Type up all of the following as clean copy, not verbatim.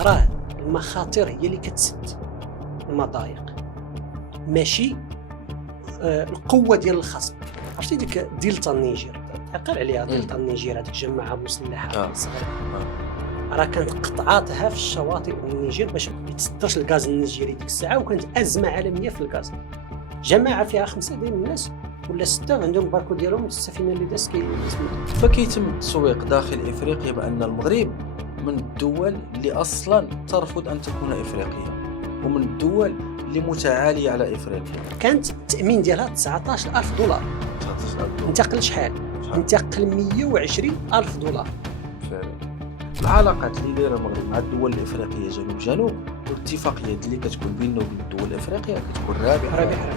راه المخاطر هي اللي كتسد المضايق، ماشي القوه ديال الخصم. عرفتي ديك دلتا النيجر، تعقل عليها دلتا النيجر، هذيك جماعه مسلحه صغيره، راه كانت قطعاتها في الشواطئ النيجر باش ما يتصدرش الغاز النيجيري ديك الساعه، وكانت ازمه عالميه في الغاز. جماعه فيها 5 ديال الناس ولا 6 عندهم الباركو ديالهم، السفينه اللي داز فكيتم التسويق داخل افريقيا بان المغرب من الدول اللي اصلا ترفض ان تكون افريقيه، ومن الدول اللي متعاليه على افريقيا. كانت التامين ديالها 19000 دولار. انتقل شحال؟ انتقل 120,000 دولار. فعلا العلاقات اللي دايره المغرب مع الدول الافريقيه جنوب جنوب، والاتفاقيات اللي كتكون بينه وبين الدول الافريقيه كتكون رابحه.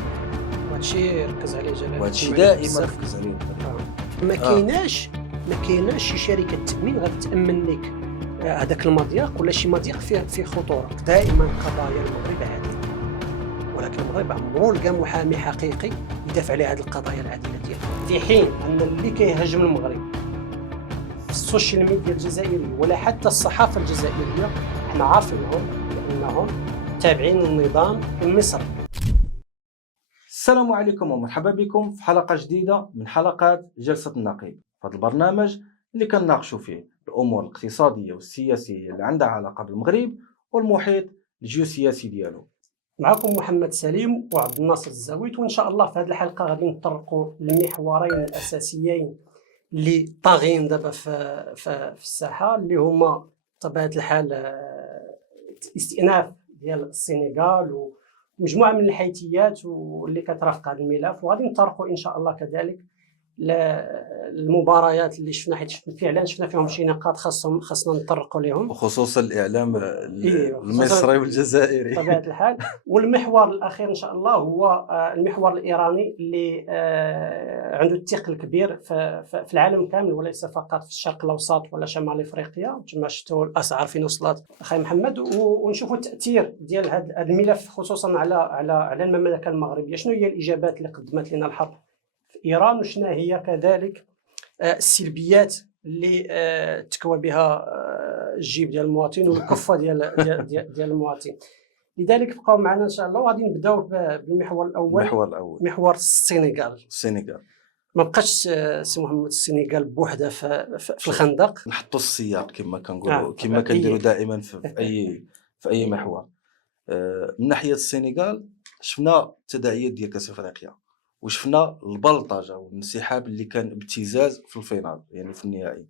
وهادشي ركز عليه جلال، وهادشي دائما ركز عليه. ما كايناش شي شركه تامين غتامن لك هذاك المضيق ولا شي مضيق فيه خطوره. دائما قضايا المغرب عادله، ولكن المغرب عمرو لقى محامي حقيقي يدافع على هذه القضايا العادله ديالها، في حين ان اللي كيهاجم المغرب في السوشيال ميديا الجزائريه ولا حتى الصحافه الجزائريه احنا عارفينهم لانهم تابعين النظام المصري. السلام عليكم ومرحبا بكم في حلقة جديدة من حلقات جلسة النقيب. في هذا البرنامج اللي كنناقشوا فيه الأمور الاقتصادية والسياسية اللي عندها علاقة بالمغرب والمحيط الجيوسياسي ديالو. معكم محمد سليم وعبد الناصر الزاويت، وإن شاء الله في هذه الحلقة غادي نطرقوا للمحورين الأساسيين اللي طاغين دابا في الساحة، اللي هما بطبيعة الحال استئناف ديال السنغال ومجموعة من الحيثيات واللي كترافق هذا الملف، وغادي نطرقوا إن شاء الله كذلك المباريات اللي شفنا، حيت فعلا شفنا فيهم شي نقاط خاصنا نطرقوا لهم، وخصوصا الاعلام المصري والجزائري بطبيعه الحال. والمحور الاخير ان شاء الله هو المحور الايراني اللي عنده الثقل كبير في العالم كامل، وليس فقط في الشرق الاوسط ولا شمال افريقيا. كما شفتوا الاسعار فين وصلت اخي محمد، ونشوفوا التاثير ديال هذا الملف خصوصا على المملكه المغربيه. شنو هي الاجابات اللي قدمت لنا الحرب في ايران، وشنا هي كذلك السلبيات اللي تكوى بها الجيب ديال المواطن والكفه ديال المواطن. لذلك بقاو معنا ان شاء الله، وغادي نبداو بالمحور الاول. محور السنغال. ما بقاش سي محمد السنغال بوحده في الخندق، نحطوا السياق كما كنقولوا، كما كنديروا دائما في اي محور. من ناحيه السنغال شفنا التداعيات ديال كاس افريقيا، وشفنا البلطجه والانسحاب اللي كان ابتزاز في الفينال، يعني في النهائي.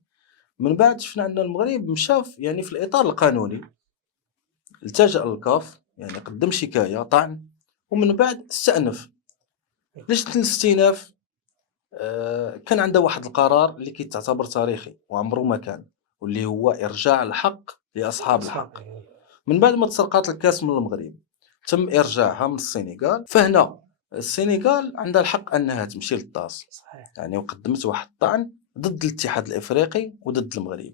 من بعد شفنا ان المغرب مشى يعني في الاطار القانوني، التجأ للكاف، يعني قدم شكايه طعن، ومن بعد استأنف. ليش الاستئناف؟ كان عنده واحد القرار اللي كيتعتبر تاريخي وعمره ما كان، واللي هو ارجاع الحق لاصحاب الحق. من بعد ما تسرقات الكاس من المغرب تم ارجاعها من السنغال، فهنا السنغال عندها الحق انها تمشي للطاس، يعني وقدمت واحد الطعن ضد الاتحاد الافريقي وضد المغرب.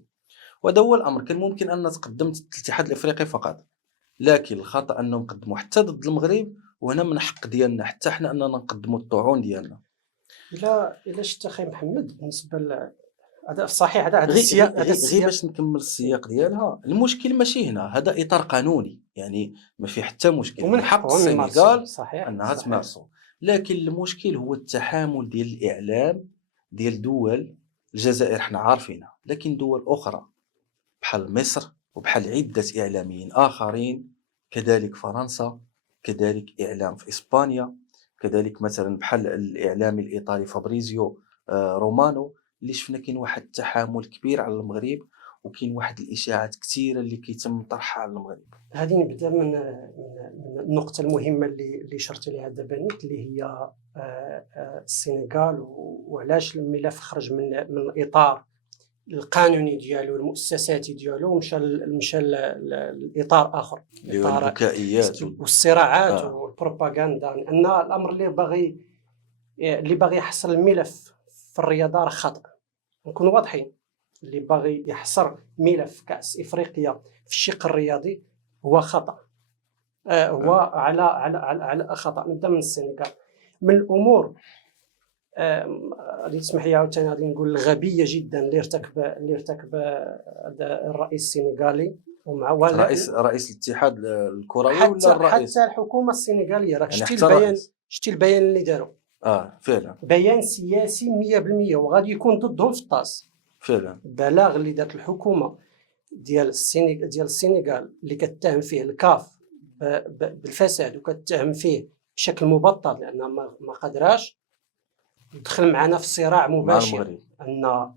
وهذا هو الامر. كان ممكن ان تقدم ضد الاتحاد الافريقي فقط، لكن الخطا انهم قدموا حتى ضد المغرب، وهنا من حق ديالنا حتى حنا اننا نقدموا الطعون ديالنا. الا شفت اخي محمد، بالنسبه هذا صحيح، هذا السياق غير باش نكمل السياق ديالها. المشكل ماشي هنا، هذا اطار قانوني، يعني ما في حتى مشكل، ومن حق السنغال انها تمارسه. لكن المشكل هو التحامل ديال الاعلام ديال دول الجزائر حنا عارفينها، لكن دول اخرى بحال مصر وبحال عده اعلاميين اخرين، كذلك فرنسا، كذلك اعلام في اسبانيا، كذلك مثلا بحال الاعلامي الايطالي فابريزيو رومانو، اللي شفنا كاين واحد التحامل كبير على المغرب، وكاين واحد الاشاعات كثيره اللي كيتم طرحها على المغرب. غادي نبدا من النقطه المهمه اللي شرت ليها دابا نيت، اللي هي السنغال، وعلاش الملف خرج من الاطار القانوني ديالو المؤسساتي ديالو ومشى لاطار اخر، اطار البكائيات والصراعات والبروباغندا. لان الامر اللي باغي يحصل الملف في الرياضه راه خطا، نكون واضحين. اللي باغي يحصر ملف كاس افريقيا في الشق الرياضي هو خطا، هو على خطا. نبدا من السنغال. من الامور غادي تسمح لي عاوتاني غادي نقول الغبيه جدا اللي ارتكب الرئيس السنغالي ومع رئيس الاتحاد الكروي ولا الرئيس؟ حتى الحكومه السنغاليه. راك يعني شتي البيان اللي داروا. فعلا بيان سياسي 100%، وغادي يكون ضدهم في الطاس. فعلا البلاغ اللي دارت الحكومه ديال السنغال اللي كتهم فيه الكاف بالفساد وكتهم فيه بشكل مبطل لانها ما قدراش تدخل معنا في صراع مباشر ان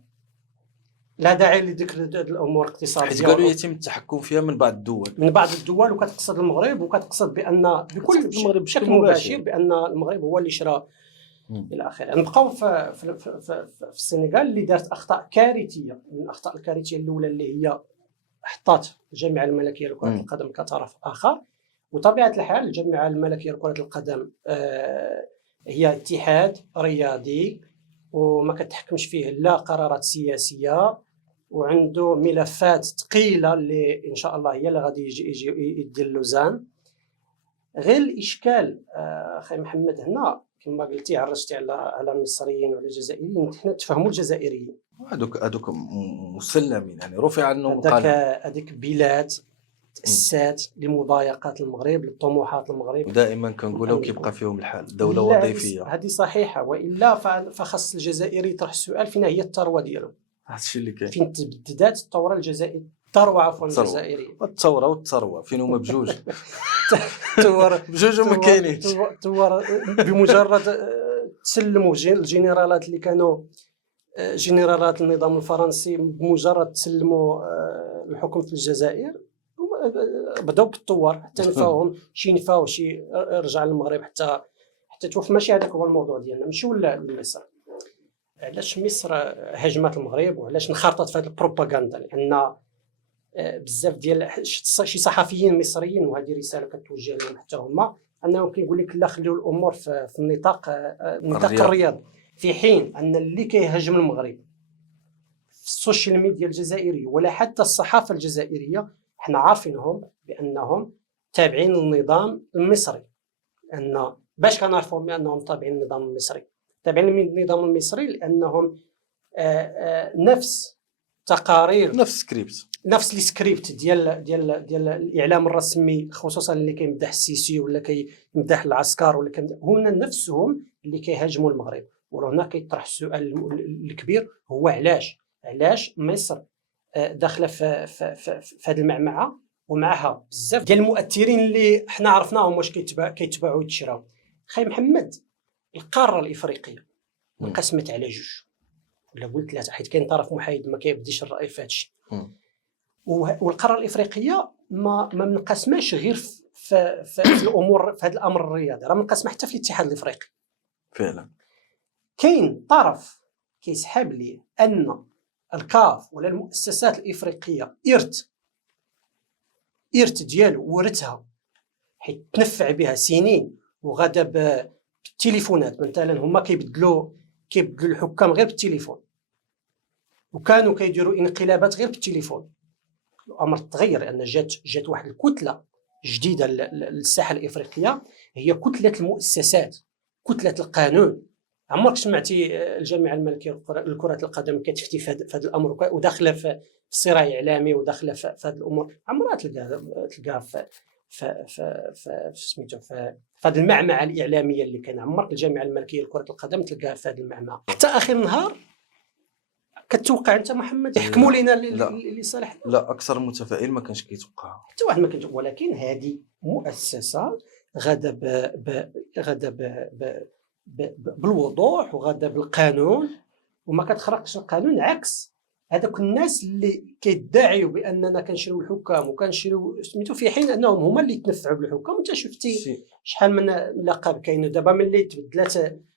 لا داعي لذكر الامور الاقتصاديه، حيت قالوا يتم التحكم فيها من بعض الدول وكتقصد المغرب، وكتقصد بان بشكل مباشر بان المغرب هو اللي شرى الى اخره. نبقاو في السنغال اللي دارت اخطاء كارثيه. من الاخطاء الكارثيه الاولى اللي هي حطات الجامعه الملكيه لكره القدم كطرف اخر. وطبيعه الحال الجامعه الملكيه لكره القدم هي اتحاد رياضي وما كتحكمش فيه لا قرارات سياسيه، وعنده ملفات ثقيله اللي ان شاء الله هي اللي غادي يجي يدير لوزان. غير الاشكال اخي محمد هنا كما قلتي عرجتي على المصريين وعلى الجزائريين. حنا تفهموا الجزائريين هذوك مسلمين، يعني رفع عنهم القلم. هذيك بلاد تأسست لمضايقات المغرب، للطموحات المغرب، ودائما كنقولوا كيبقى فيهم الحال دوله وظيفيه. هذه صحيحه، والا فخص الجزائري يطرح السؤال فين هي الثروه ديالو. هادشي اللي كاين. فين تبدات الثوره الجزائريه، الثروه عفوا الجزائريه. الثوره والثروه فين هما بجوج؟ بجوج ما كاينينش. بمجرد تسلموا الجنرالات اللي كانوا جنرالات النظام الفرنسي، بمجرد تسلموا الحكم في الجزائر بداو بالثوار حتى نفاوهم، شي نفاو شي رجع للمغرب حتى توفى. ماشي هذاك هو الموضوع ديالنا. نمشيو لمصر. علاش مصر هاجمت المغرب وعلاش انخرطت في هذه البروباغندا؟ لان بزاف ديال شي صحفيين مصريين، وهذه رساله كتوجه لهم حتى هما، انهم كيقول لك لا خليو الامور في النطاق الرياضي، في حين ان اللي كيهاجم المغرب في السوشيال ميديا الجزائريه ولا حتى الصحافه الجزائريه حنا عارفينهم بانهم تابعين للنظام المصري. لان باش كنعرفوا بانهم تابعين للنظام المصري؟ تابعين للنظام المصري لانهم نفس تقارير، نفس السكريبت ديال الاعلام الرسمي، خصوصا اللي كيمدح السيسي ولا كيمدح العسكر ولا هنا نفسهم اللي كيهاجموا المغرب. وهنا كيطرح السؤال الكبير، هو علاش مصر داخله في هذه المعمعه ومعها بزاف ديال المؤثرين اللي حنا عرفناهم واش كيتباعوا ويتشراو. خاي محمد، القاره الافريقيه انقسمت على جوج ولا قلت ثلاثه، حيت كاين طرف محايد ما كيبديش الراي في هذا الشيء. والقاره الافريقيه ما منقسماش غير في الامور، في هذا الامر الرياضي، راه منقسمه حتى في الاتحاد الافريقي. فعلا كاين طرف كيسحب لي ان الكاف ولا المؤسسات الافريقيه إرث ديالو ورثها حيت تنفع بها سنين، وغدا بالتليفونات مثلا هما كيبدلوا الحكام غير بالتليفون، وكانوا كيديروا انقلابات غير بالتليفون. الامر تغير لان جات واحد الكتله جديده للساحه الافريقيه، هي كتله المؤسسات، كتله القانون. عمرك سمعتي الجامعه الملكيه لكره القدم كتفتي في هذا الامر وداخله في صراع اعلامي وداخله في هذه الامور؟ عمرها تلقاها في سميتو في هذه المعمعه الاعلاميه اللي كان. عمرك الجامعه الملكيه لكره القدم تلقاها في هذه المعمعه حتى اخر النهار؟ كتوقع انت محمد يحكموا لنا لصالحنا؟ لا، اكثر متفائل ما كانش كيتوقع حتى واحد ما كيتوقع، ولكن هذه مؤسسه غادا بالوضوح وغادا بالقانون وما كتخرقش القانون، عكس هذوك الناس اللي كيدعيوا باننا كنشريو الحكام وكنشريو سميتو، في حين انهم هما اللي يتنفعوا بالحكام. انت شفتي شحال من لقب كاين دابا ملي تبدلات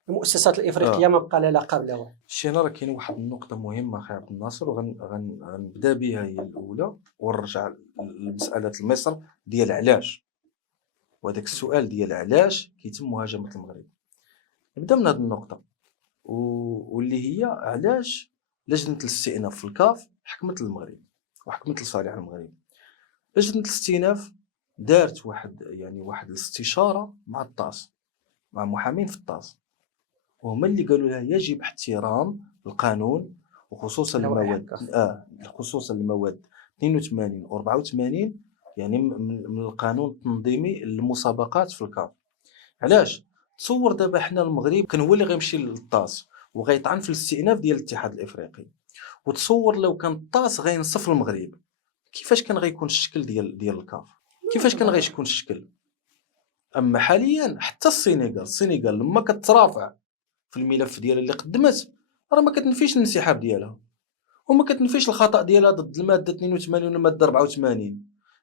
المؤسسات الافريقيه ما بقى لا لقب لا والو. شي انا راه كاين واحد النقطه مهمه اخي عبد الناصر، وغنبدا بها هي الاولى، ونرجع لمساله مصر ديال علاش، وهذاك السؤال ديال علاش كيتم مهاجمه المغرب. نبدا من هذه النقطه واللي هي علاش لجنه الاستئناف في الكاف حكمت المغرب وحكمت لصالح المغرب. لجنه الاستئناف دارت واحد الاستشاره مع الطاس، مع محامين في الطاس، وهما اللي قالوا لها يجب احترام القانون وخصوصا المواد 82 و 84 يعني من القانون التنظيمي للمسابقات في الكاف. علاش؟ تصور دابا حنا المغرب كان هو اللي غيمشي للطاس وغيطعن في الاستئناف ديال الاتحاد الافريقي، وتصور لو كان الطاس غينصف المغرب كيفاش كان غيكون الشكل ديال الكاف، كيفاش كان غيكون الشكل. اما حاليا حتى السنغال لما كترافع في الملف ديالها اللي قدمت راه ما كتنفيش الانسحاب ديالها وما كتنفيش الخطا ديالها ضد الماده 82 والماده 84،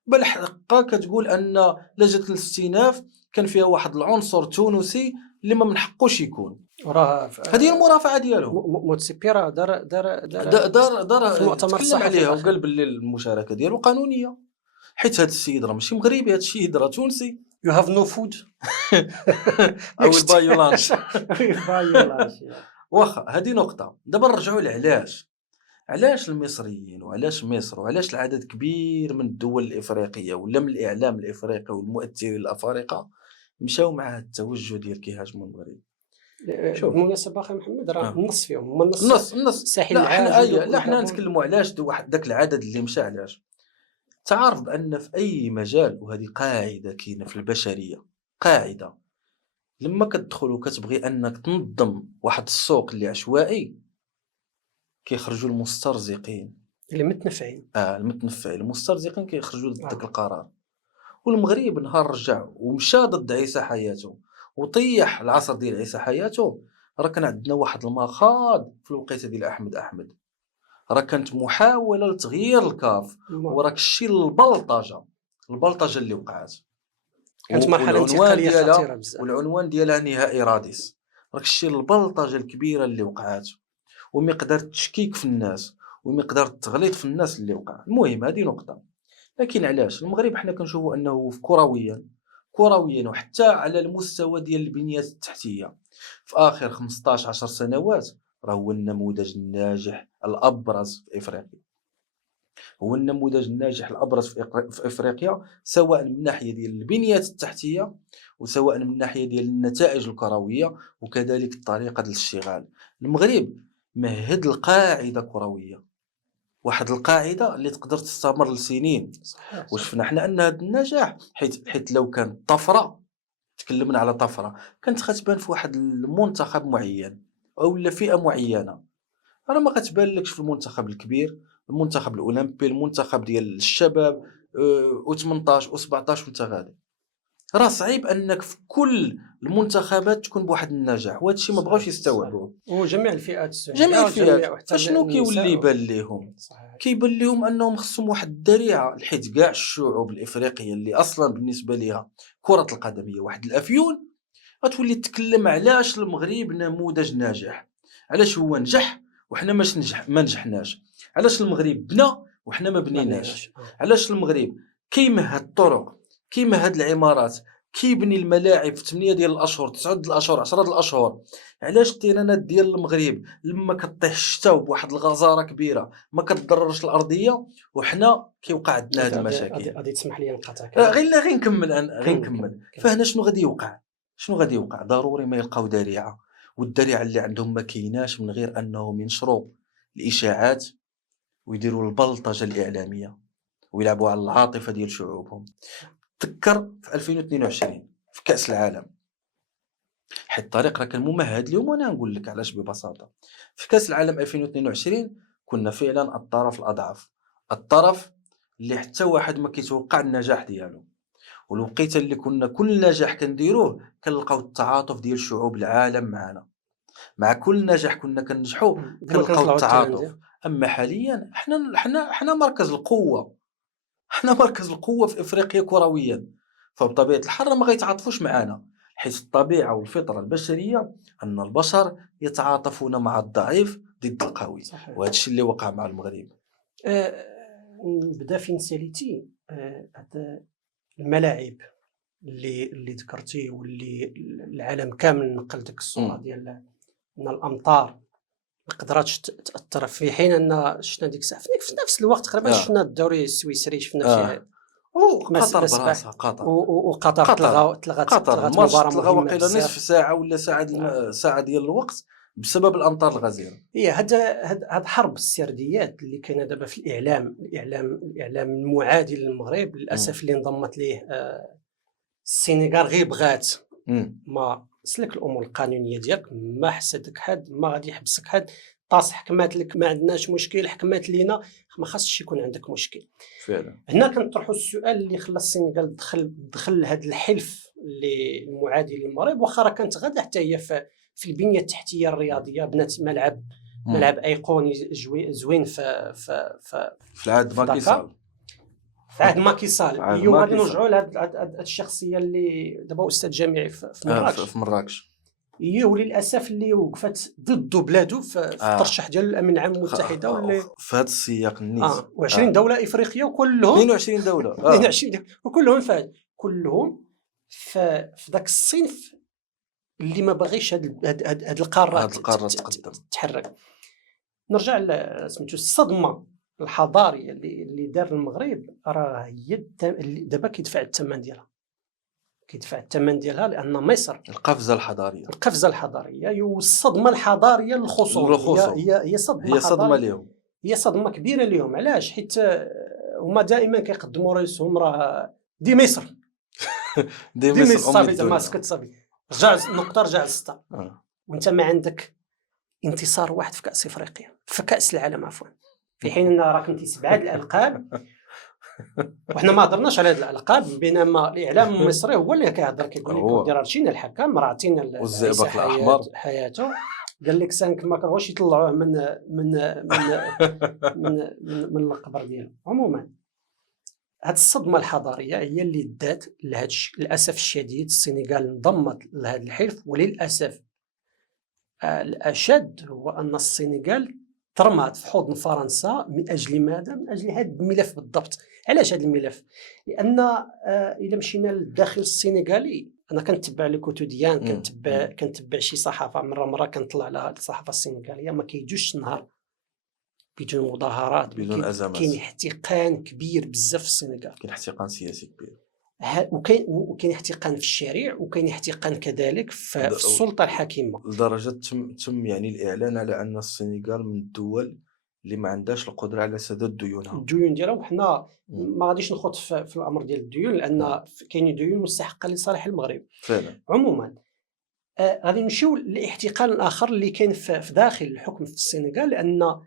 بل حقا كتقول ان لجنه الاستئناف كان فيها واحد العنصر تونسي اللي ما من حقوش يكون. راه هذه هي المرافعه ديالهم. موتسيبي راه دار في المؤتمر تكلم الصحفي عليها الأخير. وقال باللي المشاركه ديالو قانونيه، حيت هذا السيد راه ماشي مغربي، هذا السيد راه تونسي. You have no food. او البايو لانش. بايولانش. واخا هذه نقطه. دابا نرجعوا علاش المصريين وعلاش مصر وعلاش العدد كبير من الدول الافريقيه ولا من الاعلام الافريقي والمؤثرين الافارقه مشاو مع هذا التوجه ديال كيهاجموا المغرب. شوف. بالمناسبه اخي محمد راه النص فيهم هما النص الساحل لا حنا العاجل. لا حنا نتكلموا علاش واحد داك العدد اللي مشى. علاش؟ تعرف بان في اي مجال، وهذه قاعده كاينه في البشريه، قاعده لما كتدخل وكتبغي انك تنظم واحد السوق اللي عشوائي كيخرجوا المسترزقين اللي متنفعين. المتنفعين. المسترزقين كيخرجوا ضد داك القرار. والمغرب نهار رجع ومشى ضد عيسى حياته وطيح العصر ديال عيسى حياته، راه كان عندنا واحد المخاض في الوقيته ديال احمد. راه كانت محاوله لتغيير الكاف، وراك الشيء البلطجه اللي وقعت كانت مرحله انتقاليه خطيره بزاف، والعنوان ديالها نهائي راديس. راك الشيء البلطجه الكبيره اللي وقعت ومقدار التشكيك في الناس ومقدار التغليط في الناس اللي وقع. المهم هذه نقطه. لكن علاش المغرب حنا كنشوفوا انه كرويا وحتى على المستوى ديال البنيات التحتيه في اخر 15 10 سنوات راه هو النموذج الناجح الابرز في افريقيا، هو النموذج الناجح الابرز في افريقيا، سواء من ناحيه ديال البنيات التحتيه وسواء من ناحيه ديال النتائج الكرويه وكذلك الطريقه ديال الاشتغال. المغرب مهد القاعده كرويه، واحد القاعده اللي تقدر تستمر لسنين. وشفنا حنا ان هذا النجاح حيت لو كانت طفره، تكلمنا على طفره كانت غتبان في واحد المنتخب معين او لا فئه معينه، راه ما غتبانلكش في المنتخب الكبير، المنتخب الاولمبي، المنتخب ديال الشباب و18 و17 وانت غادي. راه صعيب انك في كل المنتخبات تكون بواحد النجاح، وهذا الشيء ما بغاوش يستوعبوه. وجميع الفئات جميع الفئات. فشنو كيولي يبان لهم؟ كيبان لهم انهم خصهم واحد الذريعه، حيت كاع الشعوب الافريقيه اللي اصلا بالنسبه ليها كره القدم هي واحد الافيون، غتولي تتكلم علاش المغرب نموذج ناجح، علاش هو نجح وحنا ما نجحناش، علاش المغرب بنى وحنا ما بنيناش، علاش المغرب كيمهد الطرق، كيمهد العمارات، كيبني الملاعب في 8 ديال الاشهر، 9 ديال الاشهر، 10 ديال الاشهر. علاش التيرانات ديال المغرب لما كطيح الشتاء بواحد الغزاره كبيره ما كتضررش الارضيه وحنا كيوقع عندنا هاد المشاكل؟ غادي تسمح لي نقاطعك. غير نكمل. فهنا شنو غادي يوقع؟ ضروري ما يلقاو ذريعه، والذريعه اللي عندهم ما كايناش من غير انهم ينشروا الاشاعات ويديروا البلطجه الاعلاميه ويلعبوا على العاطفه ديال شعوبهم. تذكر في 2022 في كاس العالم، حيت الطريق راه كان ممهد لهم، وانا نقول لك علاش ببساطه. في كاس العالم 2022 كنا فعلا الطرف الاضعف، الطرف اللي حتى واحد ما كيتوقع النجاح ديالو، والوقيته اللي كنا كل نجاح كنديروه كنلقاو التعاطف ديال شعوب العالم معنا، مع كل نجاح كنا كنجحوا كنلقاو التعاطف. اما حاليا حنا مركز القوه، في افريقيا كرويا، فبطبيعه الحال ما غيتعاطفوش معنا، حيث الطبيعه والفطره البشريه ان البشر يتعاطفون مع الضعيف ضد القوي. وهذا الشيء اللي وقع مع المغرب. نبدا في نساليتي هذا الملاعب اللي ذكرتي واللي العالم كامل نقل ديك الصوره ديال ان الامطار ما قدراتش تاثر، في حين ان شفنا ديك الساعه في نفس الوقت تقريبا شفنا الدوري السويسري، شفنا فيه قطر براسها، وقطر تلغات الماتش مباراه تلغى واقيلا نصف ساعه ولا ساعه ديال الوقت بسبب الامطار الغزيره. هي هاد حرب السرديات اللي كاينه دابا في الاعلام المعادي للمغرب للاسف اللي انضمت ليه السنغال غير بغات ما سلك الامور القانونيه ديالك، ما حسدك حد، ما غادي يحبسك حد، طاس حكمات لك ما عندناش مشكل، حكمات لينا ما خاصش يكون عندك مشكل. فعلا هنا كنطرحوا السؤال اللي خلى السنغال دخل هذا الحلف اللي المعادي للمغرب، واخا راه كانت غادا حتى هي في البنيه التحتيه الرياضيه، بنات ملعب ايقوني زوين في العهد ماكي سال. في عهد ماكي سال. اليوم غادي نرجعوا لهاد الشخصيه اللي دابا استاذ جامعي في مراكش. وللاسف اللي وقفت ضد بلادو في الترشح ديال الامم العام المتحده واللي في هذا السياق النيت و20 دوله افريقيه وكلهم 22 دوله 22 وكلهم كلهم في ذاك الصنف اللي ما باغيش هاد القاره تتحرك. نرجع سميتو الصدمه الحضاريه اللي دار المغرب، راه هي دابا كيدفع الثمن ديالها لان مصر القفزه الحضاريه والصدمه الحضاريه للخصوم هي صدمه لهم، هي صدمه كبيره لهم. علاش؟ حيت هما دائما كيقدموا راسهم راه دي مصر صافي ما سكت صافي رجع للسطر. وانت ما عندك انتصار واحد في كاس افريقيا، في كاس العالم عفوا، في حين ان راك كنتي 7 الالقاب وحنا ما هضرناش على هذه الالقاب، بينما الاعلام المصري هو اللي كيهضر كيقول لك ودي راه مشينا الحكام راه عطينا الزئبق الاحمر حياته، قال لك سانك ما كرهوش يطلعوه من القبر ديالو. عموما هذه الصدمه الحضاريه هي اللي دات لهذا الشيء. للاسف الشديد السنغال انضمت لهذا الحلف، وللاسف الاشد هو ان السنغال ترمات في حضن فرنسا من اجل ماذا؟ من اجل هذا الملف بالضبط. علاش هذا الملف؟ لان الا مشينا للداخل السنغالي، انا كنتبع لي كوتوديان، كنتبع شي صحافه مره كنطلع على الصحافه السنغاليه، ما كيجوش نهار بدون مظاهرات بدون ازمات. كاين احتقان كبير بزاف في السنغال، كاين احتقان سياسي كبير، وكاين احتقان في الشارع، وكاين احتقان كذلك في السلطه الحاكمه، لدرجه تم يعني الاعلان على ان السنغال من الدول اللي ما عندهاش القدره على سداد الديون ديالها. وحنا ما غاديش نخوض في الامر ديال الديون، لان كاين ديون مستحقه لصالح المغرب فعلا. عموما غادي نمشيو للاحتقان الاخر اللي كاين في داخل الحكم في السنغال، لان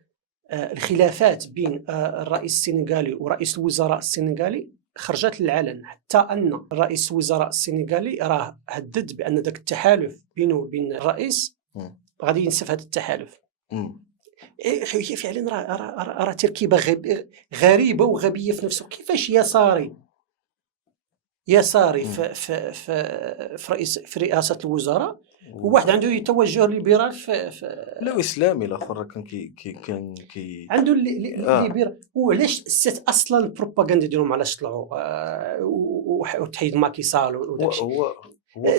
الخلافات بين الرئيس السنغالي ورئيس الوزراء السنغالي خرجت للعلن، حتى ان رئيس الوزراء السنغالي راه هدد بان ذاك التحالف بينه وبين الرئيس غادي ينسف هذا التحالف. هي فعلا راه تركيبه غريبه وغبيه في نفسه. كيفاش يساري في رئاسه الوزراء، وواحد عنده توجه ليبرال لا اسلامي الاخر كان عنده ليبرال. وعلاش السات اصلا البروباغندا ديالهم علاش طلعوا وتحيد ماكي سال وداكشي؟ هو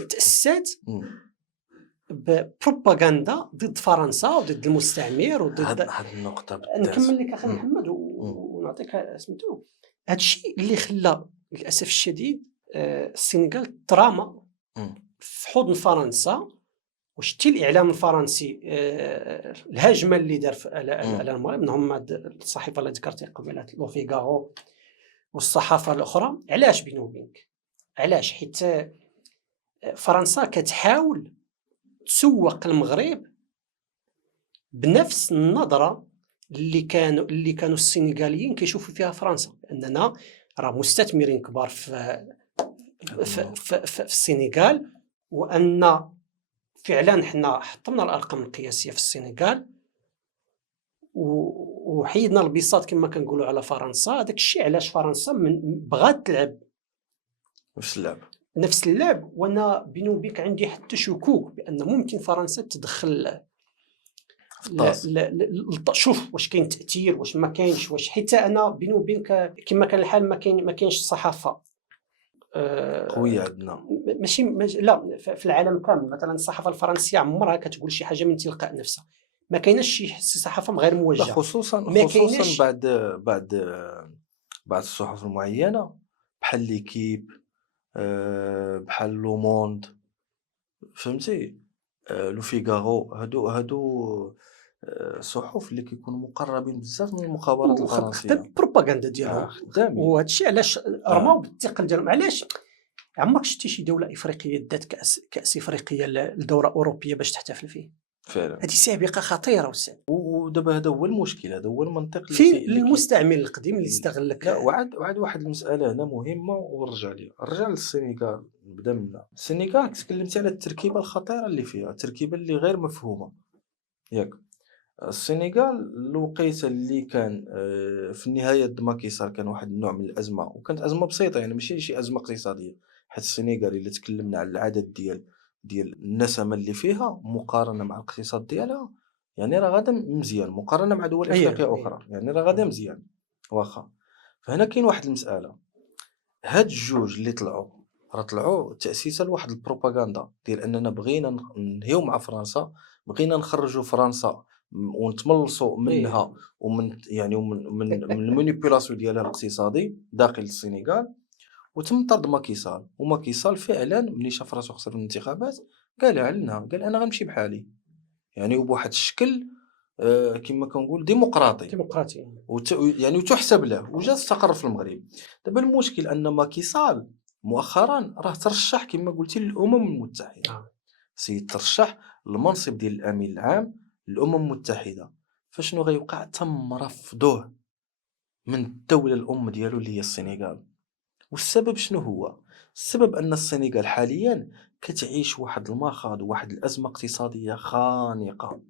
تاسات بروباغندا ضد فرنسا وضد المستعمر وضد هاد النقطه. نكمل لك اخي محمد ونعطيك سميتو. هذا الشيء اللي خلى للاسف الشديد السنغال تراما في حضن فرنسا. وشتي الاعلام الفرنسي الهجمه اللي دار على المغرب، منهم الصحيفه اللي ذكرتي قبيله لو فيغارو والصحافه الاخرى. علاش بيني وبينك؟ علاش؟ حيت فرنسا كتحاول تسوق المغرب بنفس النظره اللي كانوا السنغاليين كيشوفوا فيها فرنسا، اننا راه مستثمرين كبار في السنغال، وان فعلا حنا حطمنا الارقام القياسيه في السنغال وحيدنا البساط كما كنقولوا على فرنسا. هذاك الشيء علاش فرنسا بغات تلعب نفس اللعب. وانا بيني وبينك عندي حتى شكوك بان ممكن فرنسا تدخل شوف واش كاين تاثير واش ما كاينش، واش حتى انا بيني وبينك كما كان الحال ما كاينش الصحافه قويه عندنا، ماشي لا في العالم كامل. مثلا الصحافه الفرنسيه عمرها كتقول شي حاجه من تلقاء نفسها، ما كايناش شي صحافه غير موجهه، خصوصا بعد الصحف المعينه بحال ليكيب بحال لو موند، فهمتي؟ لو فيغارو، هادو صحف اللي كيكونوا مقربين بزاف من المخابرات خدام الفرنسيه. البروباغندا ديالهم، خدامين. وهذا الشيء علاش آه. رماو بالثقل ديالهم. علاش عمرك شتي شي دوله افريقيه دات كاس افريقيه لدوره اوروبيه باش تحتفل فيه؟ فعلا. هذه سابقه خطيره استاذ. ودابا هذا هو المشكل، هذا هو المنطق اللي فين اللي المستعمر القديم اللي استغلك؟ لا، وعاد واحد المساله هنا مهمه ونرجع ليها. نرجع للسنغال، نبدا منها. السنغال تكلمتي على التركيبه الخطيره اللي فيها، التركيبه اللي غير مفهومه ياك. السنغال الوقيته اللي كان في النهايه ماكي سال كان واحد النوع من الازمه، وكانت ازمه بسيطه يعني ماشي شي ازمه اقتصاديه. حيت السنغال الا تكلمنا على العدد ديال النسمه اللي فيها مقارنه مع الاقتصاد ديالها، يعني راه غادا مزيان مقارنه مع دول افريقيا اخرى، يعني راه غادا مزيان واخا. فهنا كاين واحد المساله، هاد الجوج اللي طلعوا تاسيسا لواحد البروباغندا ديال اننا بغينا ننهيو مع فرنسا، بغينا نخرجوا فرنسا ونتملصوا منها ومن يعني من المانيبيولاسيون ديالها الاقتصادي داخل السنغال. وتم طرد ماكيسال، وماكيسال فعلا ملي شاف راسو خسر الانتخابات قال علنها، قال انا غنمشي بحالي، يعني بواحد الشكل كما كنقول ديمقراطي يعني وتحسب له، وجا استقر في المغرب. دابا المشكل ان ماكيسال مؤخرا راه ترشح كما قلتي للامم المتحده. سيد ترشح للمنصب ديال الامين العام للامم المتحده. فشنو غيوقع؟ تم رفضه من الدوله الام ديالو اللي هي السنغال. والسبب شنو هو؟ السبب ان السنغال حاليا كتعيش واحد المخاض وواحد الازمه اقتصاديه خانقه،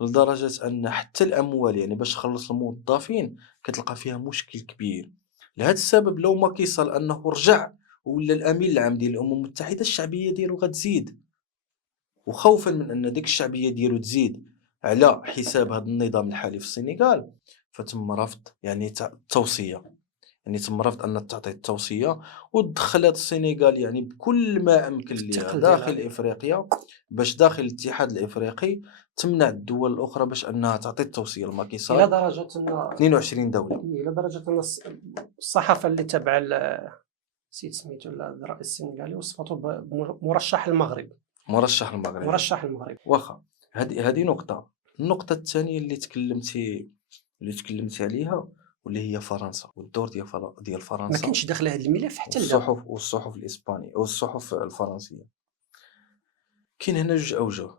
لدرجة أن حتى الأموال يعني باش تخلص الموظفين كتلقى فيها مشكل كبير. لهذا السبب لو ما كيصل أنه رجع ولا الأمين العام ديال الأمم المتحدة، الشعبية ديالو غتزيد، وخوفا من أن ديك الشعبية ديالو تزيد على حساب هذا النظام الحالي في السنغال، فتم رفض يعني التوصية، يعني تم رفض أن تعطي التوصية. ودخلت السنغال يعني بكل ما أمكن ليها داخل إفريقيا، باش داخل الاتحاد الإفريقي تمنع الدول الأخرى باش أنها تعطي التوصية لماكي سال. إلى درجة أن 22 دولة، إلى درجة أن الصحافة اللي تبع نسيت سميتو الرئيس السنغالي وصفته بمرشح المغرب. مرشح المغرب. مرشح المغرب. واخا هذه نقطة. النقطة الثانية اللي تكلمتي عليها واللي هي فرنسا والدور ديال فرنسا. ما كاينش داخل هذا الملف حتى والصحف الإسبانية والصحف الفرنسية. كاين هنا جوج أوجه.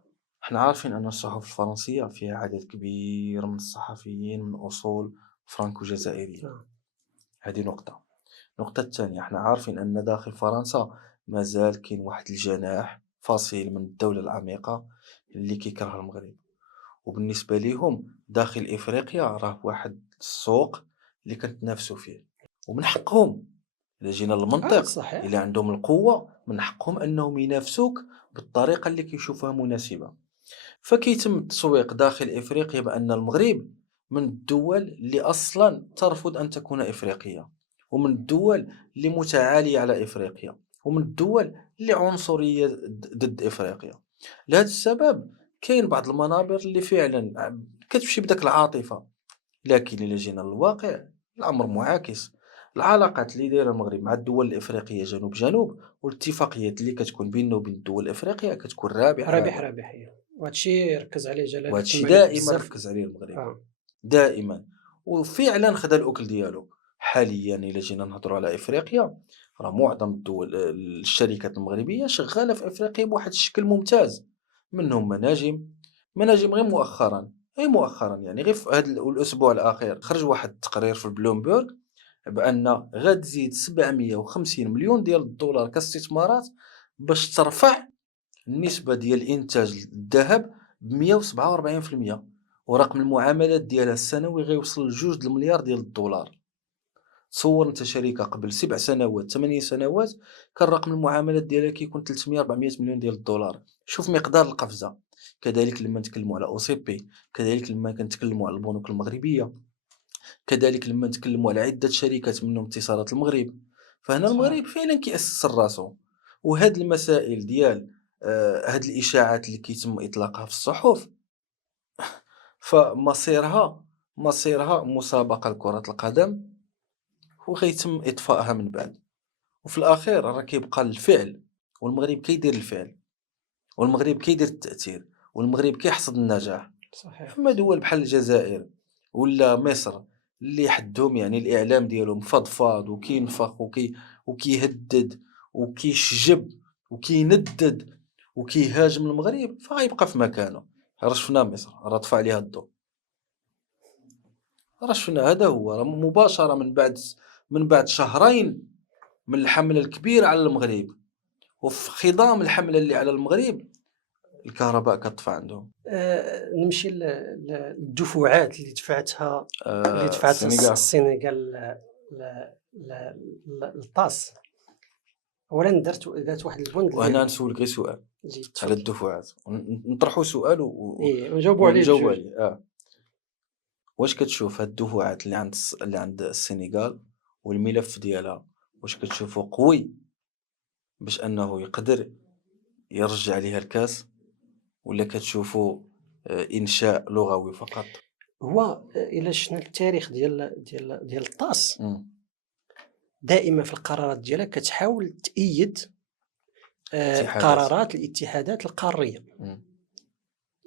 حنا عارفين أن الصحف الفرنسية فيها عدد كبير من الصحفيين من أصول فرانكو جزائرية. هذه نقطة. النقطة الثانية، حنا عارفين أن داخل فرنسا مازال كاين واحد الجناح فصيل من الدولة العميقة اللي كيكره المغرب، وبالنسبة ليهم داخل إفريقيا راه واحد السوق اللي كنتنافسوا فيه، ومن حقهم إلا جينا للمنطق إلا عندهم القوة من حقهم أنهم ينافسوك بالطريقة اللي كيشوفوها مناسبة. فكيتم التسويق داخل إفريقيا بأن المغرب من الدول اللي أصلا ترفض أن تكون إفريقية، ومن الدول اللي متعالية على إفريقيا، ومن الدول اللي عنصرية ضد إفريقيا. لهذا السبب كاين بعض المنابر اللي فعلا كتمشي بداك العاطفة، لكن إلا جينا للواقع الأمر معاكس. العلاقات اللي دايره المغرب مع الدول الافريقيه جنوب جنوب والاتفاقيات اللي كتكون بيننا وبين الدول الافريقيه كتكون رابحه. وهذا الشيء ركز عليه جلاله وهذا الشيء دائما ركز عليه المغرب. دائما، وفعلا خدا الاكل ديالو. حاليا الا جينا نهضروا على افريقيا، راه معظم الدول الشركات المغربيه شغاله في افريقيا بواحد الشكل ممتاز. منهم مناجم غير مؤخرا يعني غير في هذا الاسبوع الاخير خرج واحد التقرير في البلومبرغ بان غتزيد 750 مليون ديال الدولار كاستثمارات باش ترفع النسبه ديال انتاج الذهب ب 147%، ورقم المعاملات ديالها السنوي غيوصل ل2 المليار ديال الدولار. تصور انت شركه قبل 7 سنوات 8 سنوات كان رقم المعاملات ديالها كيكون 300 400 مليون ديال الدولار. شوف مقدار القفزه. كذلك لما نتكلموا على او سي بي، كذلك لما كنتكلموا على البنوك المغربيه، كذلك لما نتكلموا على عده شركات منهم اتصالات المغرب. فهنا المغرب فعلا كيأسس راسو. وهاد المسائل ديال هاد الاشاعات اللي كيتم اطلاقها في الصحف فمصيرها مسابقه لكره القدم وغيتم اطفائها من بعد. وفي الاخير راه كيبقى الفعل، والمغرب كيدير الفعل. والمغرب كيدير التاثير، والمغرب كيحصد النجاح. صحيح. اما دول بحال الجزائر ولا مصر اللي حدهم يعني الاعلام ديالهم فضفاض وكينفخ وكيهدد وكيشجب وكيندد وكيهاجم المغرب، فغيبقى في مكانه. راه شفنا مصر راه طفى عليها الضوء، راه شفنا. هذا هو راه مباشره من بعد شهرين من الحمله الكبيره على المغرب، وفي خضام الحمله اللي على المغرب الكهرباء كتطفى عندهم. نمشي للدفعات اللي دفعتها السنغال. السنغال للطاس. اولا درت واحد البوند وهنا نسولك غير سؤال على الدفعات، نطرحوا سؤال ونجاوبوا عليه ونجاوبوا بجوج. عليه. واش كتشوف هاد الدفعات اللي عند السنغال والملف ديالها، واش كتشوفه قوي باش انه يقدر يرجع ليها الكاس، ولا كتشوفه انشاء لغوي فقط؟ هو الى شفنا التاريخ ديال الطاس، دائما في القرارات ديالها كتحاول تأيد قرارات الاتحادات القاريه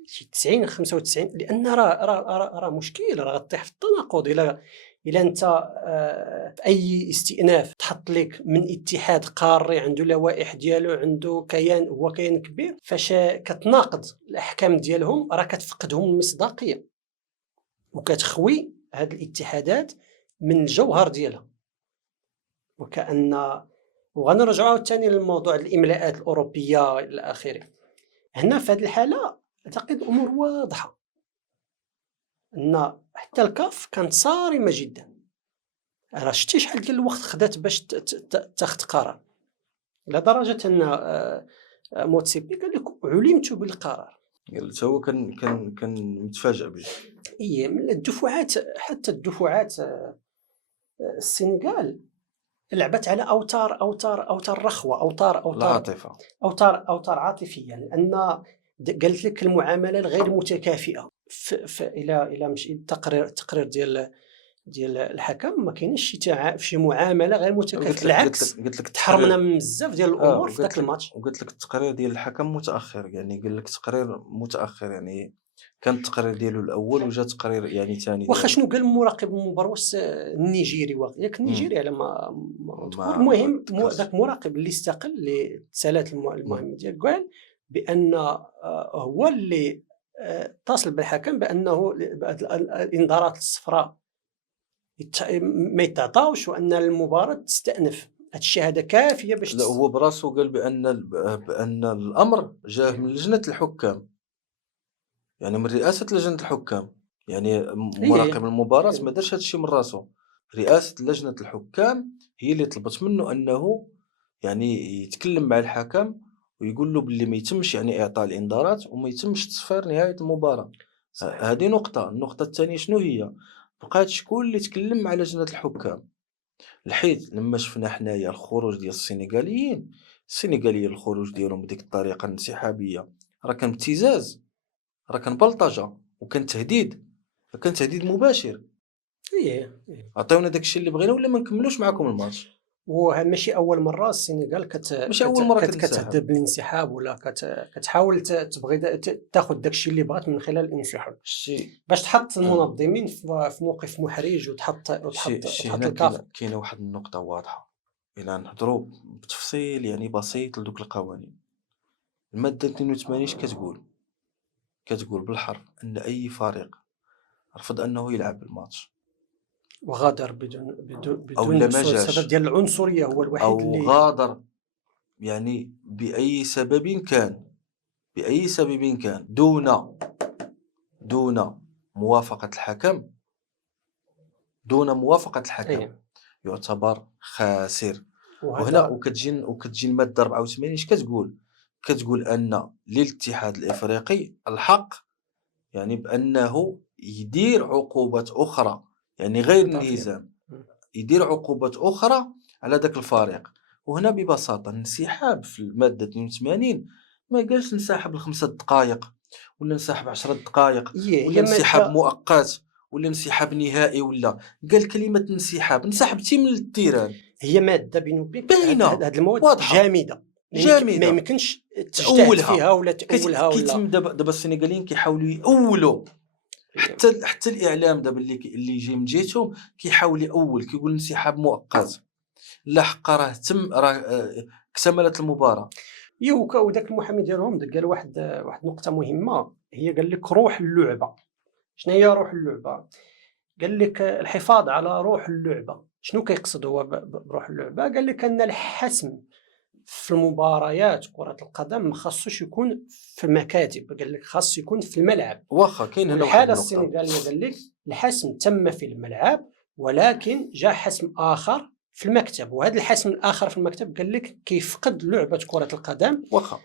شي 90 95، لان راه مشكل، راه غطيح في التناقض. الى انت في اي استئناف تحط لك من اتحاد قاري عنده لوائح ديالو، عنده كيان، هو كيان كبير، فاش كتناقض الاحكام ديالهم راه كتفقدهم المصداقيه وكتخوي هاد الاتحادات من الجوهر ديالها. وكأن وغنرجعوا عاوتاني للموضوع الاملاءات الاوروبيه الى اخره. هنا في هذه الحاله اعتقد الامور واضحه، ان حتى الكاف كانت صارمه جدا. راه شتي شحال ديال الوقت خدات باش تاخذ قرار، لدرجه ان موتسيبي قال لك علمت بالقرار. قال هو كان متفاجئ به. من الدفعات، حتى الدفعات السنغال لعبت على اوتار رخوه، العاطفه، اوتار عاطفيه، لان قالت لك المعامله الغير متكافئه. الى مشي التقرير ديال الحكم، ما كاينش شي معامله غير متكافئه، بالعكس قلت لك تحرمنا من بزاف ديال الامور في ذاك الماتش. وقلت لك التقرير ديال الحكم متاخر، يعني قال لك تقرير متاخر، يعني كان التقرير ديالو الاول وجا تقرير يعني ثاني. واخا شنو قال مراقب المباراه النيجيري، ياك النيجيري على ما تقول. المهم ذاك المراقب اللي استقل، اللي تسالات المهمه ديالو، قال بان هو اللي اتصل بالحكم بانه الانذارات الصفراء ما يتعطاوش، وان المباراه تستأنف. هاد الشيء هذا كافيه باش لا، هو براسو قال بان الامر جاه من لجنه الحكام، يعني من رئاسه لجنه الحكام. يعني مراقب المباراه ما دارش هذا الشيء من راسو، رئاسه لجنه الحكام هي اللي طلبت منه انه يعني يتكلم مع الحكم ويقول له باللي ما يتمش يعني اعطاء الانذارات وما يتمش تصفير نهايه المباراه. هذه نقطه. النقطه الثانيه شنو هي؟ بقات شكون اللي تكلم مع لجنه الحكام؟ الحيت لما شفنا حنايا الخروج ديال السنغاليين الخروج ديالهم بديك الطريقه الانسحابيه، راه كان ابتزاز، راه كان بلطجه، وكان تهديد، كان تهديد مباشر. عطيونا داكشي اللي بغينا ولا ما نكملوش معكم الماتش. وماشي اول مره السنغال ماشي اول مره كتهدد بالانسحاب، ولا كتحاول تبغي تاخذ داكشي اللي بغات من خلال الانسحاب باش تحط المنظمين في موقف محرج وتحط الكاف. كاينه واحد النقطه واضحه الى نهضروا بتفصيل يعني بسيط لدوك القوانين. الماده 82 اش كتقول بالحرف ان اي فريق رفض انه يلعب الماتش وغادر بدون سبب ديال العنصريه، هو الوحيد أو اللي غادر يعني بأي سبب كان دون موافقة الحكم، يعتبر خاسر. وهنا وكتجي المادة 84 اش كتقول أن للاتحاد الإفريقي الحق يعني بأنه يدير عقوبات أخرى، يعني غير الانهزام، يدير عقوبات أخرى على ذاك الفريق. وهنا ببساطة الانسحاب في المادة 82 ما قالش انسحب ل5 دقائق ولا انسحب 10 دقائق ولا انسحاب مؤقت ولا انسحاب نهائي، ولا قال كلمة انسحاب، انسحبتي من التيران. هي مادة بيني وبينك باينة، هاد المواد جامدة، ما يمكنش تجتهد فيها ولا تأولها ولا كيتم دابا السنغاليين كيحاولوا يأولوا حتى الاعلام دابا اللي يجي من جهتهم كيحاول يأول، كيقول انسحاب مؤقت، لا حق راه تم، راه اكتملت المباراة. وداك المحامي ديالهم قال واحد نقطة مهمة، هي قال لك روح اللعبة. شنو هي روح اللعبة؟ قال لك الحفاظ على روح اللعبة. شنو كيقصد هو بروح اللعبة؟ قال لك أن الحسم في المباريات كرة القدم ما خاصوش يكون في المكاتب، قال لك خاص يكون في الملعب. واخا كاين هنا واحد الحالة النقطة، السنغالية قال لك الحسم تم في الملعب، ولكن جاء حسم آخر في المكتب، وهذا الحسم الآخر في المكتب قال لك كيفقد لعبة كرة القدم واخا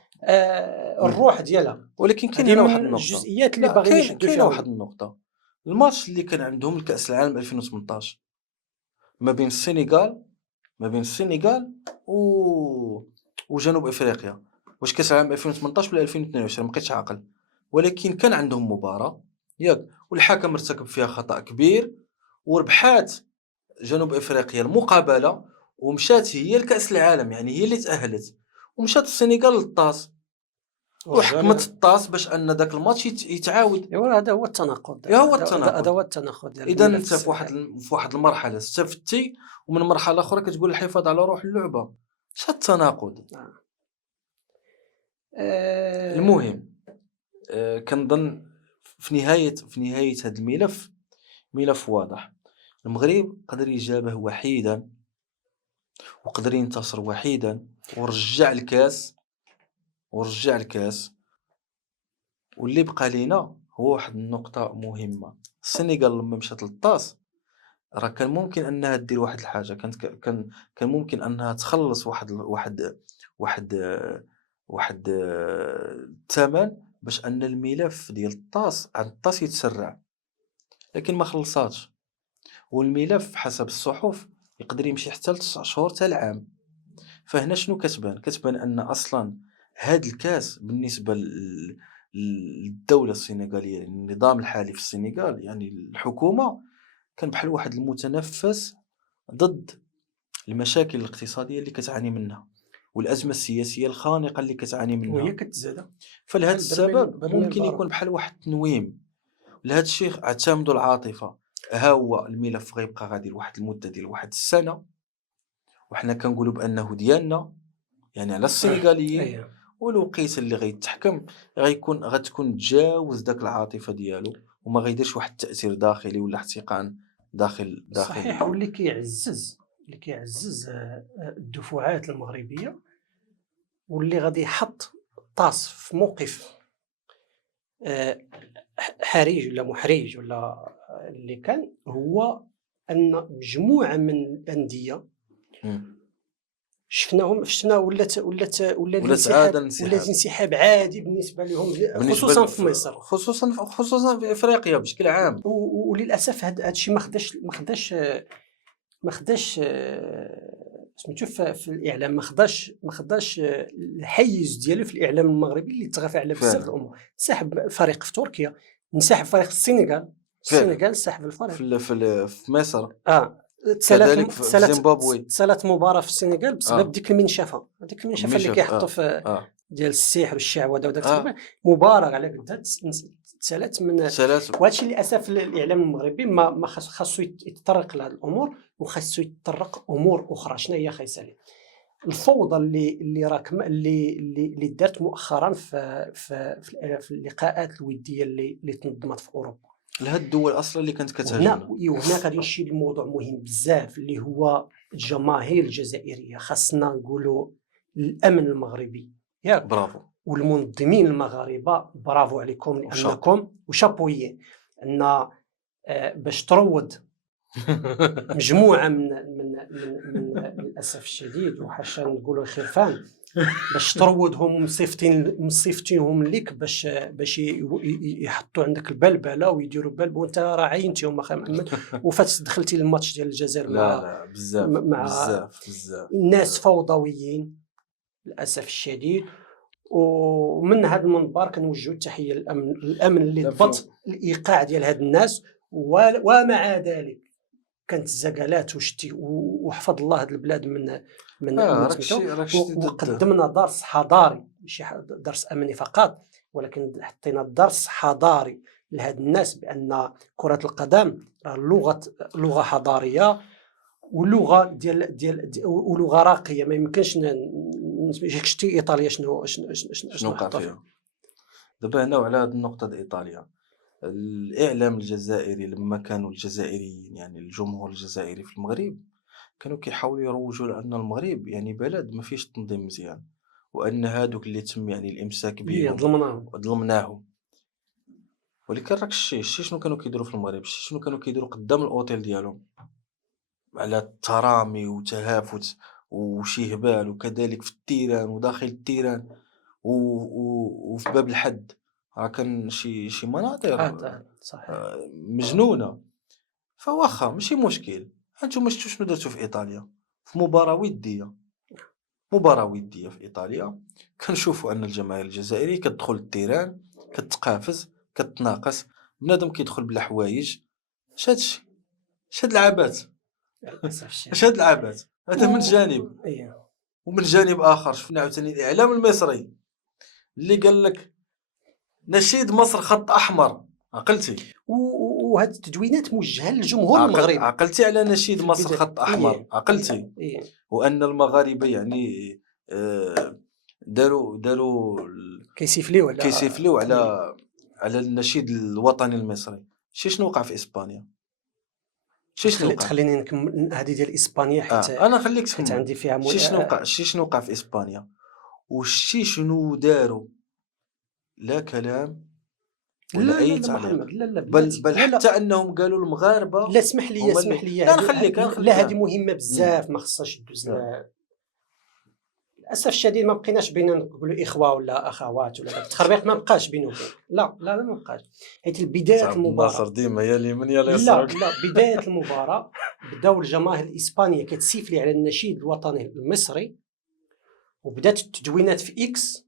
الروح ديالها. ولكن كاين هنا واحد النقطة، الجزئيات اللي باغيين يشدوا فيها. واحد النقطة، الماتش اللي كان عندهم الكأس العالم 2018 ما بين السنغال وجنوب افريقيا، واش كاس العالم 2018 ولا 2022 ما بقيتش عاقل، ولكن كان عندهم مباراة ياك، والحكم ارتكب فيها خطأ كبير وربحات جنوب افريقيا المقابلة ومشات هي لكأس العالم، يعني هي اللي تأهلت، ومشات السنغال للطاس وحكمت الطاس باش ان داك الماتش يتعاود. هذا هو التناقض، هذا هو التناقض. اذا انت في واحد المرحله استفتي، ومن مرحله اخرى كتقول الحفاظ على روح اللعبه، اش التناقض؟ المهم كنظن في نهايه هذا الملف، ملف واضح. المغرب قدر يجابه وحيدا وقدر ينتصر وحيدا ورجع الكاس، واللي بقى لينا هو واحد النقطة مهمة. السنغال لما مشات للطاس راه كان ممكن انها دير واحد الحاجة، كان ممكن انها تخلص واحد الثمن باش ان الملف ديال الطاس عند الطاس يتسرع، لكن ما خلصاتش. والملف حسب الصحف يقدر يمشي حتى ل9 شهور حتى العام. فهنا شنو كتبان ان اصلا هاد الكاس بالنسبه للدوله السنغاليه، النظام الحالي في السنغال، يعني الحكومه، كان بحال واحد المتنفس ضد المشاكل الاقتصاديه اللي كتعاني منها والازمه السياسيه الخانقه اللي كتعاني منها، وهي كتزاد. فلهذا السبب ممكن يكون بحال واحد التنويم لهذا الشيء. اعتمدوا العاطفه، ها هو الملف غيبقى غادي لواحد المده ديال واحد السنه، وحنا كنقولوا بانه ديالنا، يعني على السنغاليين. والوقيته اللي غيتحكم غتكون تجاوز داك العاطفه ديالو، وما غيديرش واحد التاثير داخلي ولا احتقان داخل صحيح. واللي كيعزز الدفعات المغربيه، واللي غادي يحط طاس في موقف حرج ولا محرج ولا اللي كان، هو ان مجموعه من الانديه شفنا ولات الانسحاب عادي بالنسبه لهم، خصوصا في مصر، خصوصا في افريقيا بشكل عام. وللاسف هذا الشيء ما خداش سميتو في الاعلام، ما خداش الحيز ديالو في الاعلام المغربي اللي تغافى على بزاف الامور. انسحب فريق في تركيا، انسحب فريق السنغال انسحب الفريق في مصر، كذلك في زيمبابوي تسالت مباراه في السنغال بسبب ديك المنشفه اللي كيحطوا في ديال السحر والشعوذه وداك مباراه على قدها تسالت من وهادشي للاسف. الاعلام المغربي ما خاصو يتطرق لهذه الامور، وخاصو يتطرق امور اخرى. شنو هي خايسه الفوضى اللي دارت مؤخرا في اللقاءات الوديه اللي تنظمت في اوروبا لهاد الدول اصلا اللي كانت كتهاجمنا. وهنا غادي نمشي لموضوع مهم بزاف اللي هو الجماهير الجزائريه. خاصنا نقولوا الامن المغربي ياك، برافو، والمنظمين المغاربه برافو عليكم، لانكم وشابويين ان باش تروض مجموعه من للاسف الشديد وحاشا نقولوا خرفان، باش تروضهم مصيفتينهم ليك باش يحطوا عندك البلبله ويديروا بلبل، وانت راه عينتيهم اخي محمد وفات دخلتي الماتش ديال الجزائر لا بزاف بزاف الناس فوضويين للاسف الشديد. ومن هذا المنبر كنوجهوا التحيه للامن اللي ضبط الايقاع ديال هاد الناس. ومع ذلك كانت الزقالات وشتي وحفظ الله هذه البلاد من وقدمنا درس حضاري، ماشي درس امني فقط، ولكن حطينا درس حضاري لهاد الناس بان كرة القدم لغة حضارية ولغة ديال ولغة راقية. ما يمكنش شتي ايطاليا شنو وقع فيها دابا هنا. وعلى هذه النقطة ديال ايطاليا، الاعلام الجزائري لما كانوا الجزائريين يعني الجمهور الجزائري في المغرب كانوا كيحاولوا يروجوا لان المغرب يعني بلد ما فيش تنظيم مزيان، وان هادوك اللي تم يعني الامساك بهم ظلمناهم. ولكن راك شتي شنو كانوا كيديروا في المغرب، شنو كانوا كيديروا قدام الاوتيل ديالهم على الترامي وتهافت وشي هبال، وكذلك في التيران وداخل التيران وفي باب الحد راه كان شي مناظر صحيح مجنونه. فواخا ماشي مشكل، انتم شنو درتوا في ايطاليا في مباراه وديه في ايطاليا؟ كنشوفوا ان الجماهير الجزائريه كتدخل التيران كتقافز كتناقص، بنادم كيدخل بلا حوايج. هادشي هاد العبات هاد العبات هذا من جانب. ومن جانب اخر شفنا عاوتاني الاعلام المصري اللي قال لك نشيد مصر خط احمر، عقلتي؟ وهاد التدوينات موجهه للجمهور المغربي. عقلتي على نشيد مصر خط احمر؟ عقلتي؟ وان المغاربه يعني داروا كيسيفليو على النشيد الوطني المصري. شنو وقع في اسبانيا؟ تخليني نكمل هذه ديال اسبانيا حيت انا خليك حيت عندي فيها شنو وقع في اسبانيا شنو داروا. لا كلام ولا اي تعليق. بل حتى انهم قالوا المغاربه. لا اسمح لي لا نخليك لا هذه مهمه بزاف ما خصهاش تدوز. للاسف الشديد ما بقيناش بينا نقولوا اخوه ولا اخوات ولا التخربيق ما بقاش بينه وبين. لا ما بقاش، حيت البدايه المباراه ناصر ديما يا اليمين يا اليسار. لا بدايه المباراه بداو الجماهير الاسبانيه كتسيفلي على النشيد الوطني المصري، وبدات التدوينات في اكس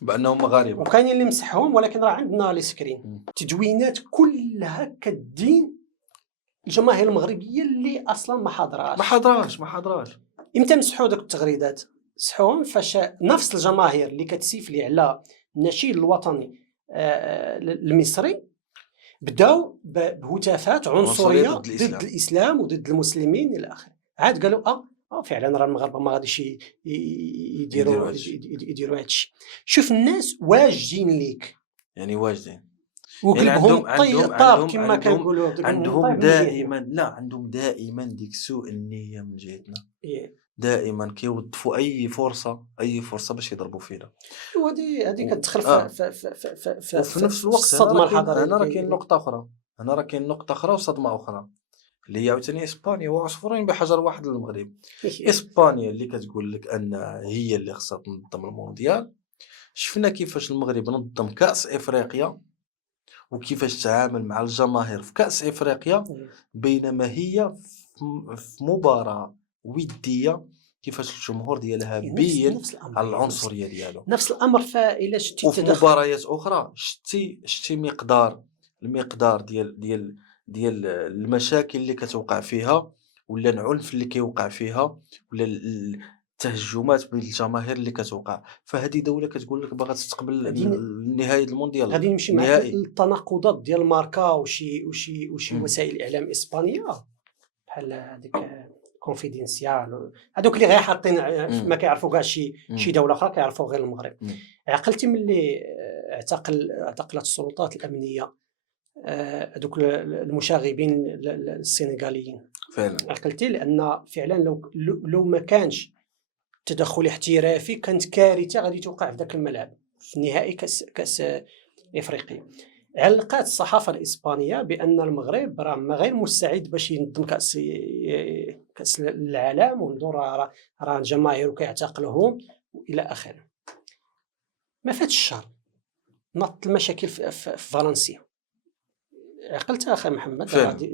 بانهم مغاربه، وكاينين اللي مسحهم، ولكن راه عندنا لي سكرين تدوينات كلها كدين الجماهير المغربيه اللي اصلا ما حضراش. امتى مسحوا داك التغريدات؟ مسحوهم فاش نفس الجماهير اللي كتسيفلي على النشيد الوطني المصري بداو بهتافات عنصريه ضد الاسلام وضد المسلمين الى اخره. عاد قالوا فعلا راه المغاربه ما غاديش يديروا هادشي. شوف الناس واجدين ليك، يعني واجدين وقلبهم طاب كما كنقولوا. عندهم دائما ديك سوء النيه من جهتنا. دائما كيوظفوا اي فرصه باش يضربوا فينا. وهذه كتدخل في نفس الوقت الصدمه الحضاريه. انا راه كاين نقطه اخرى وصدمه اخرى اللي هي عاوتاني اسبانيا وعصفورين بحجر واحد للمغرب. اسبانيا اللي كتقول لك ان هي اللي خصها تنظم المونديال، شفنا كيفاش المغرب نظم كاس افريقيا وكيفاش تعامل مع الجماهير في كاس افريقيا، بينما هي في مباراه وديه كيفاش الجمهور ديالها بين على العنصريه ديالو. نفس الامر فإلا شتي وفي مباريات اخرى شتي المقدار ديال المشاكل اللي كتوقع فيها، ولا العنف اللي كيوقع فيها، ولا التهجمات بين الجماهير اللي كتوقع. فهذه دوله كتقول لك باغا تستقبل النهائي المونديال. غادي نمشي مع التناقضات ديال ماركا وشي وسائل الاعلام اسبانيه بحال هذيك كونفيدنسيال، هذوك اللي غير حاطين ما كيعرفوا كاع شي دوله اخرى، كيعرفوا غير المغرب. عقلتي ملي اعتقلت السلطات الامنيه هذوك المشاغبين السنغاليين فعلا، عقلتي لان فعلا لو ما كانش تدخل احترافي كانت كارثه غادي توقع في ذاك الملعب في نهائي كاس افريقيا. علقت الصحافه الاسبانيه بان المغرب راه غير مستعد باش ينظم كاس العالم، ونظر راه الجماهير كيعتقلوهم الى اخره. ما فاتش الشهر نط المشاكل في فالنسيا. عقلت اخي محمد،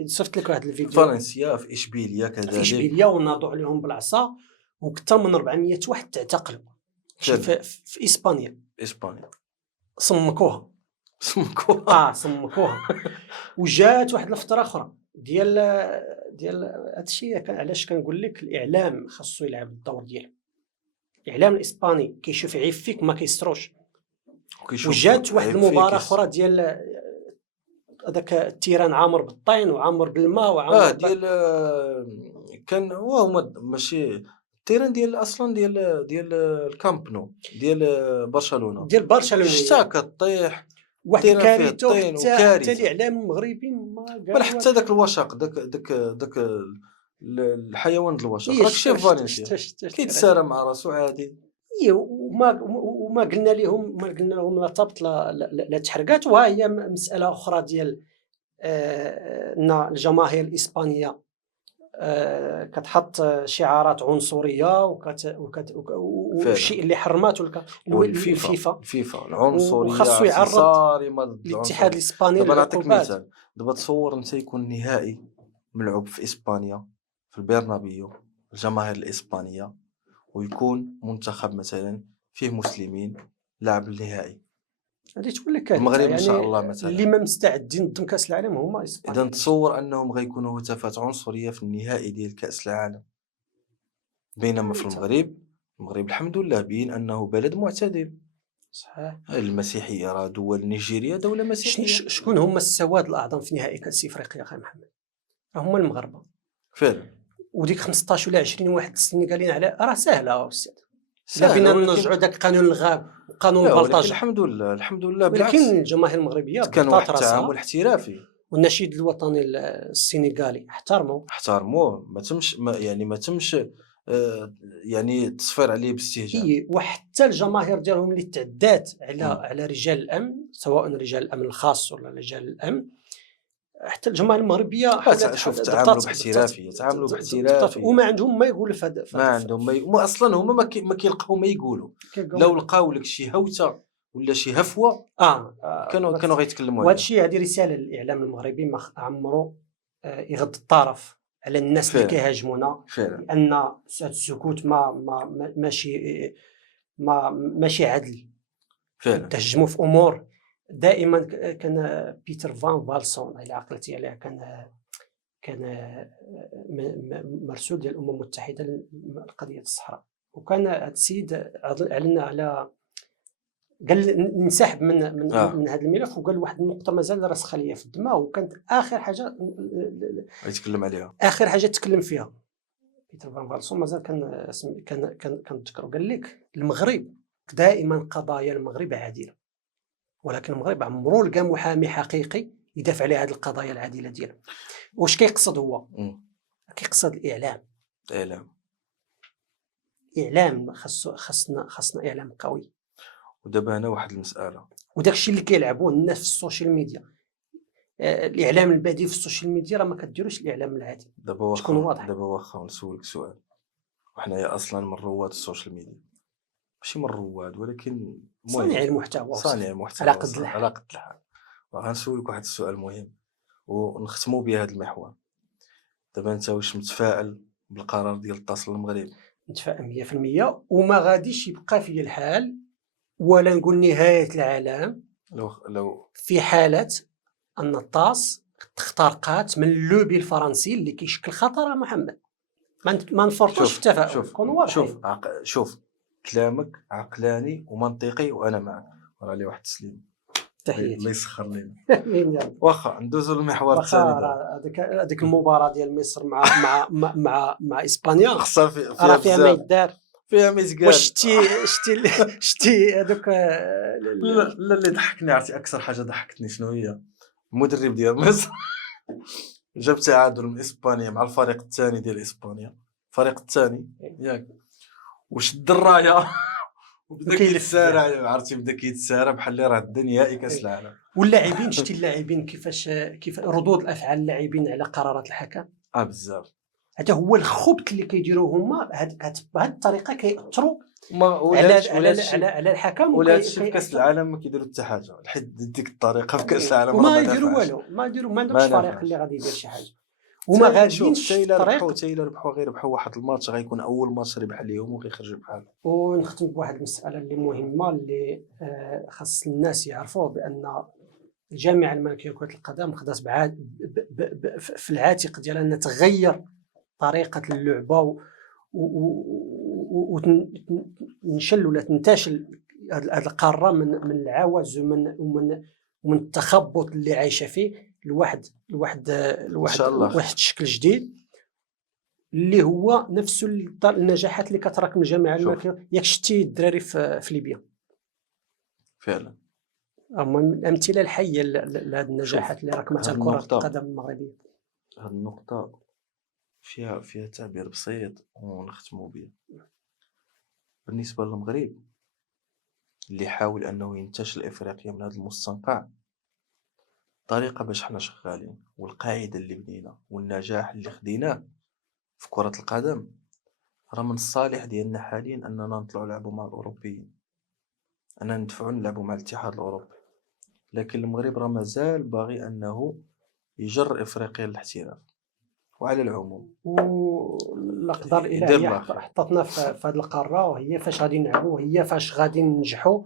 صيفط لك واحد الفيديو. فالنسيا في اشبيليه كذلك، في اشبيليه وناضوا عليهم بالعصا وكثر من 400 واحد تعتقلوا. في اسبانيا صمكوها. وجات واحد الفتره اخرى ديال هادشي علاش كنقول لك الاعلام خاصو يلعب الدور ديالو. الاعلام الاسباني كيشوف عيب فيك ما كيستروش. وجات واحد المباراه اخرى ديال هذاك التيران عامر بالطين وعامر بالماء وعامر ديال كان هو ماشي التيران ديال اصلا ديال الكامب نو ديال برشلونه شتا كطيح واحد الكارثه حتى الاعلام المغربي ما قال حتى داك الوشق داك الحيوان د الوشق راك شايف فالنسيا كيتسارى مع راسو عادي. وما قلنا لهم لا تبط لا تحرقات. وها هي مساله اخرى ديال ان الجماهير الاسبانيه كتحط شعارات عنصريه والشيء اللي حرماته الفيفا العنصريه وخاصو يعرض الاتحاد الاسباني. دابا نعطيك مثال، دابا تصور انت يكون نهائي ملعوب في اسبانيا في البرنابيو الجماهير الاسبانيه ويكون منتخب مثلا فيه مسلمين لاعب النهائي، غادي تقول لك المغرب يعني ان شاء الله مثلا اللي ما مستعدين ضمن كاس العالم هما اسبانيا. اذا تصور انهم غيكونوا هتافات عنصريه في النهائي ديال كاس العالم، بينما في المغرب الحمد لله بين انه بلد معتدل. صحيح. المسيحيه راه دول نيجيريا دوله مسيحيه. شكون هما السواد الاعظم في نهائي كاس افريقيا اخي محمد؟ هما المغاربه فعلا. وديك 15 ولا 20 واحد السنغاليين على راه سهله استاذ. لا بينا نرجعوا داك قانون الغاب وقانون البلطجه. الحمد لله بالعكس. ولكن الجماهير المغربيه كان واحد التعامل احترافي. والنشيد الوطني السنغالي احترموه ما تمش يعني التصفير عليه باستهجان. وحتى الجماهير ديالهم اللي تعدات على رجال الامن، سواء رجال الامن الخاص ولا رجال الامن، حتى الجماهير المغربيه شوف تعاملوا باحترافيه وما عندهم ما يقولوا في هذا. ما عندهم اصلا هما ما كيلقاو ما يقولوا. لو لقاو لك شي هوته ولا شي هفوه كانوا غيتكلموا عليها. وهذا الشيء هذه رساله للاعلام المغربي ما عمرو يغض الطرف على الناس اللي كيهاجمونا، لان السكوت ماشي عدل فعلا. تهجموا في امور. دائما كان بيتر فان فالسون الى عقلتي عليه كان مرسول ديال الامم المتحده لقضيه الصحراء، وكان هذا السيد اعلن على قال ننسحب من هذا الملف، وقال واحد النقطه مازال راسخه ليا في الدماغ وكانت اخر حاجه يتكلم عليها، اخر حاجه تكلم فيها بيتر فان فالسون مازال كان تذكروا. قال لك المغرب دائما قضايا المغرب عادله، ولكن المغرب عمرو لقى محامي حقيقي يدافع على هذه القضايا العادله ديالو. واش كيقصد هو؟ كيقصد الاعلام خاصنا اعلام قوي. ودابا هنا واحد المساله، وداك الشيء اللي كيلعبوه الناس في السوشيال ميديا، الاعلام البديل في السوشيال ميديا راه ما كديروش الاعلام العادي. تكون واضح. دابا واخا نسولك سؤال، وحنايا اصلا من رواد السوشيال ميديا، ماشي من رواد ولكن صانع المحتوى على قد الحال. وغنسولك واحد السؤال مهم ونختموا به هذا المحور. دابا انت واش متفائل بالقرار ديال التصل للمغرب؟ متفائل 100%، وما غاديش يبقى في الحال ولا نقول نهايه العالم لو في حاله ان الطاس اخترقات من اللوبي الفرنسي اللي كيشكل خطر. محمد ما نفرطوش في التفاؤل. شوف كلامك عقلاني ومنطقي وانا معك، راه لي واحد التسليم الله يسخر لينا. واخا ندوزو للمحور الثاني. هذيك المباراه ديال مصر مع اسبانيا خصها فيها ما يدار، فيها ما يتقال. واش شتي هذوك لا اللي ضحكني، عرفتي اكثر حاجه ضحكتني شنو هي؟ المدرب ديال مصر جاب تعادل من اسبانيا مع الفريق الثاني ديال اسبانيا، الفريق الثاني ياك، وشد الرايه وبدا كيتسارع، عرفتي بدا كيتسارع بحال اللي راه الدنيا كاس العالم. واللاعبين شتي اللاعبين كيف ردود الافعال اللاعبين على قرارات الحكم بزاف. هذا هو الخبث اللي كيديروه هما بهذه الطريقه، كيأثروا على الحكم. ولا في كاس العالم ما كيديروا حتى حاجه لحد ديك الطريقه في كاس العالم، وما يديروا والو، ما عندهمش فريق اللي غادي يدير شي حاجه، وما غاديينش حتى الا ربحوا غير ربحوا واحد الماتش غيكون اول ماتش ربح ليهم وغيخرجوا بحال. ونختم بواحد المساله اللي مهمه اللي خاص الناس يعرفوه، بان الجامعه الملكيه لكره القدم خدات في العاتق ديالها انها تغير طريقه اللعبه وتنشل ولا تنتشل هذه القاره من العوز ومن التخبط اللي عايشه فيه لواحد الشكل جديد اللي هو نفس النجاحات اللي كتراكم الجامعه الملكيه. ياك شتي الدراري في ليبيا فعلا هما من الامثله الحيه لهذه النجاحات اللي راكمتها كره القدم المغربيه. هذه النقطه فيها تعبير بسيط ونختموا به. بالنسبه للمغرب اللي حاول انه ينتشل افريقيا من هذا المستنقع، طريقه باش حنا شغالين والقاعده اللي بنينا والنجاح اللي خديناه في كره القدم، راه من الصالح ديالنا حاليا اننا نطلعوا نلعبوا مع الاوروبيين، اننا ندفعوا نلعبوا مع الاتحاد الاوروبي. لكن المغرب راه مازال باغي انه يجر افريقيا للاحتراف. وعلى العموم والاقدار الالهيه حطتنا في هذه القاره، وهي فاش غادي نلعبوا وهي فاش غادي ننجحوا،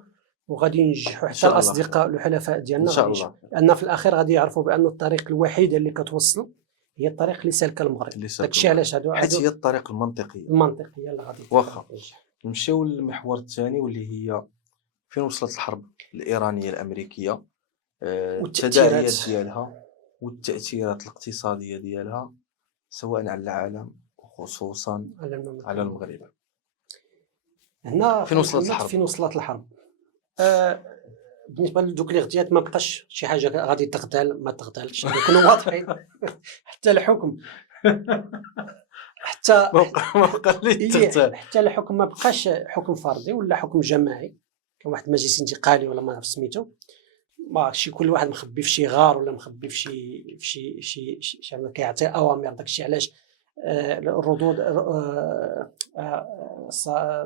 وغادي ينجحوا حتى الاصدقاء والحلفاء ديالنا ان شاء الله، لان في الاخير غادي يعرفوا بان الطريق الوحيده اللي كتوصل هي الطريق اللي سالكه المغرب. داكشي علاش حيت هي الطريق المنطقيه اللي غادي واخا. نمشيو للمحور الثاني واللي هي فين وصلت الحرب الايرانيه الامريكيه، التداعيات ديالها والتاثيرات الاقتصاديه ديالها سواء على العالم وخصوصا على المغرب. هنا فين وصلت الحرب؟ فين وصلت الحرب؟ بالنسبه لدوك اللي غديات ما بقاش شي حاجه غادي تغتال، ما تغتالش، نكونوا واضحين. حتى الحكم حتى ما بقى اللي تغتال، حتى الحكم ما بقاش حكم فردي ولا حكم جماعي. كان واحد المجلس انتقالي ولا ما عرف سميتو، ماشي كل واحد مخبي في شي غار ولا مخبي في شي كيعطي اوامر. داكشي علاش الردود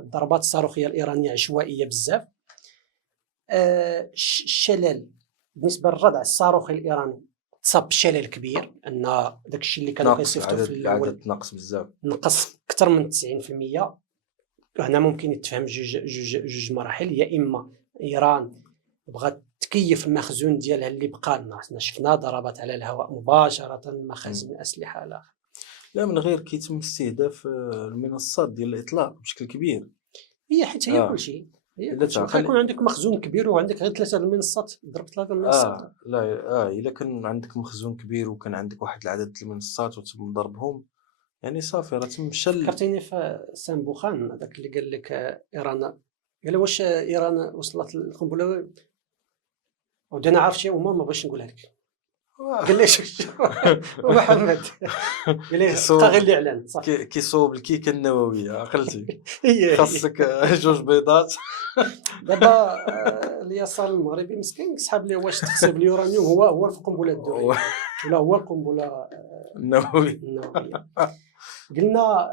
الضربات الصاروخيه الايرانيه عشوائيه بزاف. الشلل بالنسبه للردع الصاروخي الايراني تصاب بشلل كبير، ان داكشي اللي كانوا كيصيفطوا في الاول نقص بزاف، نقص اكثر من 90%. هنا ممكن يتفهم جوج مراحل. يا اما ايران بغات تكيف المخزون ديالها اللي بقى لنا، شفنا ضربات على الهواء مباشره، مخازن الاسلحه على اخره. لا من غير كيتم استهداف المنصات ديال الاطلاق بشكل كبير. هي حيت هي كلشي، كيكون عندك مخزون كبير وعندك غير 3 المنصات، ضرب 3 المنصات. لا الا كان عندك مخزون كبير وكان عندك واحد العدد المنصات وتم ضربهم، يعني صافي راه تم الشل. فكرتيني في سام بوخان هذاك اللي قال لك ايران، قال واش ايران وصلت القنبله؟ ودنا عارف شي وما بغيتش نقولها لك. قال لي محمد قال لي غير الاعلان صافي كيصوب الكيكه النوويه عقلتي. خاصك جوج بيضات. دابا اليسار المغربي مسكين كسحاب ليه واش تحسب اليورانيوم هو القنبله الدوليه ولا هو القنبله النوويه. قلنا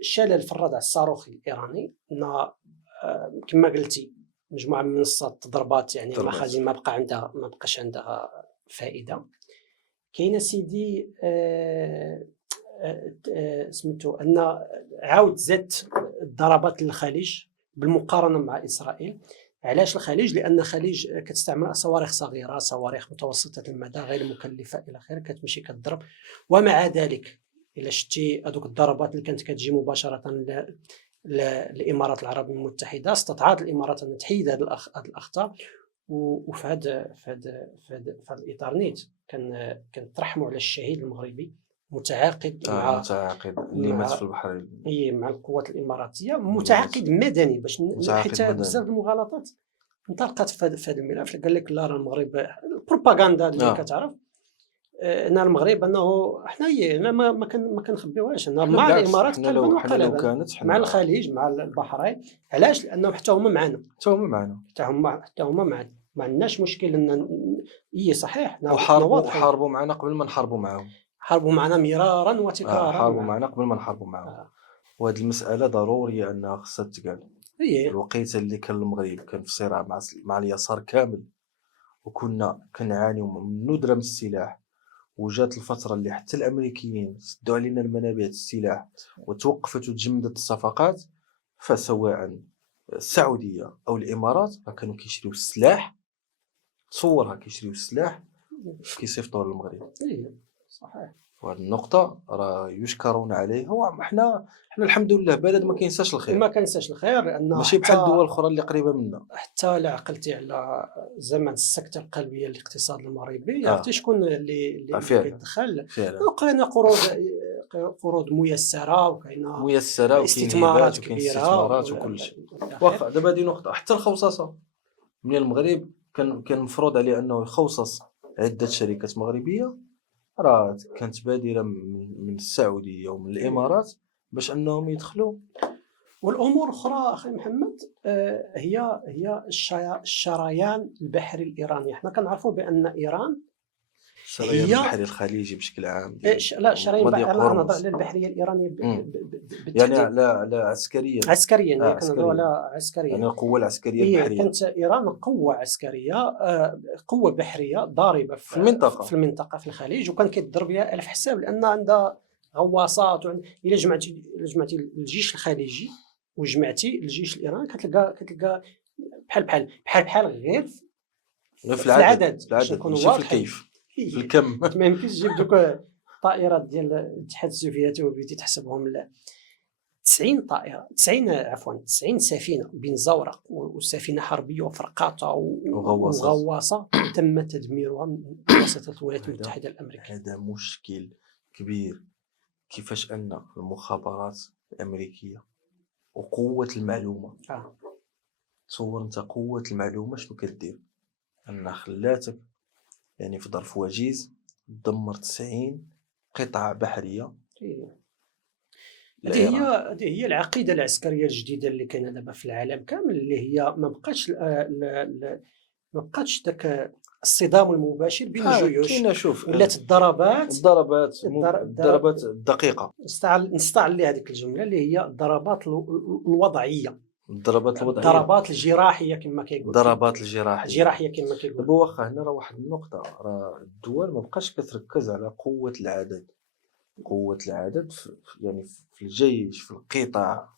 الشلل في الردع الصاروخي الايراني، ان كما قلتي مجموعه من المنصات ضربات، يعني المخازن ما بقاش عندها فائده. كاين سيدي سميتو ان عاود زادت الضربات للخليج بالمقارنه مع اسرائيل. علاش الخليج؟ لان الخليج كتستعمل صواريخ صغيره، صواريخ متوسطه المدى غير مكلفه الى اخره، كتمشي كتضرب. ومع ذلك الا شتي هذوك الضربات اللي كانت كتجي مباشره للامارات العربيه المتحده، استطاعت الامارات ان تحيد هذه الاخطار. وفي هذا الاطار نيت كنترحموا على الشهيد المغربي متعاقد مع اللي مات في البحر، مع القوات الاماراتيه، متعاقد مدني باش حيت بزاف المغالطات انطلقت في هذا الملف. قال لك لا راه المغرب البروباغندا اللي كتعرف ان المغرب انه حنايا ما كنخبيوهاش مع الامارات قلبا مع الخليج مع البحرين. علاش؟ لانه حتى هما معنا ما عندناش مشكل ان صحيح وحاربوا معنا قبل ما نحاربوا معاهم، حاربوا معنا مرارا وتكرارا، حاربوا معنا قبل ما نحاربوا معاهم. وهذه المساله ضروريه انها خصها تقال. الوقيته اللي كان المغرب كان في صراع مع اليسار كامل، وكنا كنعانيو من ندره من السلاح، وجات الفتره اللي حتى الامريكيين سدوا علينا المنابع السلاح وتوقفت وتجمدت الصفقات، فسواء السعوديه او الامارات كانوا كيشريو السلاح تصورها كيشريو السلاح كيصيفطوه للمغرب. صحيح. وهذه النقطة راه يشكرون عليها، وحنا الحمد لله بلد ما كينساش الخير، ما كنساش الخير، لأن ماشي بحال الدول الأخرى اللي قريبة منا. حتى لا عقلتي على زمن السكتة القلبية للاقتصاد المغربي، عرفتي شكون اللي كيدخل؟ وكاين قروض ميسرة، وكاين استثمارات كبيرة وكل شيء. واخا دابا هذه نقطة. حتى الخوصصة من المغرب كان مفروض عليه أنه يخوصص عدة شركات مغربية، راه كانت بادرة من السعودية ومن الإمارات باش أنهم يدخلوا. والأمور أخرى أخي محمد هي الشريان البحري الإيراني. احنا كنعرفوا بأن إيران الشريان البحري الخليجي بشكل عام. لا الشريان البحري، أنا نهضر على البحرية الإيرانية يعني لا عسكريا كنهضروا على عسكريا، يعني القوة العسكرية البحرية. كانت إيران قوة عسكرية، قوة بحرية ضاربة في المنطقة في الخليج، وكان كيضرب بها ألف حساب، لأن عندها غواصات. إلا جمعتي الجيش الخليجي وجمعتي الجيش الإيراني كتلقى بحال غير في العدد، ماشي في الكيف، في الكم. ما يمكنش تجيب دوك الطائرات ديال الاتحاد السوفيتي وبديتي تحسبهم 90 سفينة بين زورق وسفينة حربية وفرقاطة وغواصة تم تدميرها من وسط الولايات المتحدة الأمريكية. هذا مشكل كبير. كيفاش أن المخابرات الأمريكية وقوة المعلومة، تصور انت قوة المعلومة شنو كدير، أنها خلاتك يعني في ظرف وجيز تدمر 90 قطعة بحرية. هذه هي العقيدة العسكرية الجديدة اللي كاينه دابا في العالم كامل، اللي هي ما بقاتش داك الصدام المباشر بين الجيوش، ولات الضربات الدقيقة. نستعل لي هذيك الجملة اللي هي الضربات الوضعية، الضربات الجراحية كما كيقول، الضربات الجراحية كما كيقول. دابا واخا هنا راه واحد النقطة، راه الدول ما بقاش كتركز على قوة العدد يعني في الجيش، في القطاع،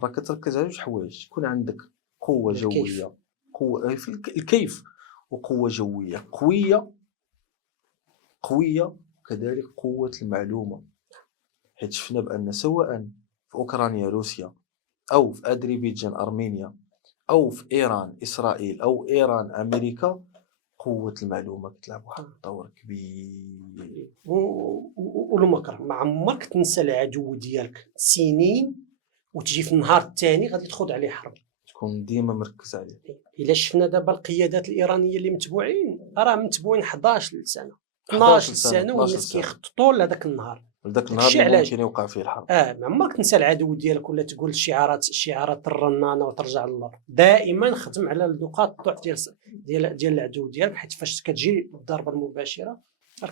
راه كتركز على جوج حوايج. يكون عندك قوة جوية، قوة في الكيف، وقوة جوية قوية، وكذلك قوة المعلومة. حيت شفنا بأن سواء في أوكرانيا روسيا، أو في أذربيجان أرمينيا، أو في إيران إسرائيل، أو إيران أمريكا، قوة المعلومة كتلعب واحد الدور كبير. والمكر ما عمرك تنسى العدو ديالك سنين وتجي في النهار الثاني غادي تخوض عليه حرب، تكون ديما مركز عليه. إلا شفنا دابا القيادات الإيرانية اللي متبوعين، راه متبوعين 11 سنة 12 سنة والناس كيخططوا لهذاك النهار، اللي ممكن يوقع فيه الحرب. ما عمرك تنسى العدو ديالك، ولا تقول شعارات الرنانة وترجع للور. دائما خدم على نقاط الضعف ديال العدو ديالك، حيت فاش كتجي الضربة المباشرة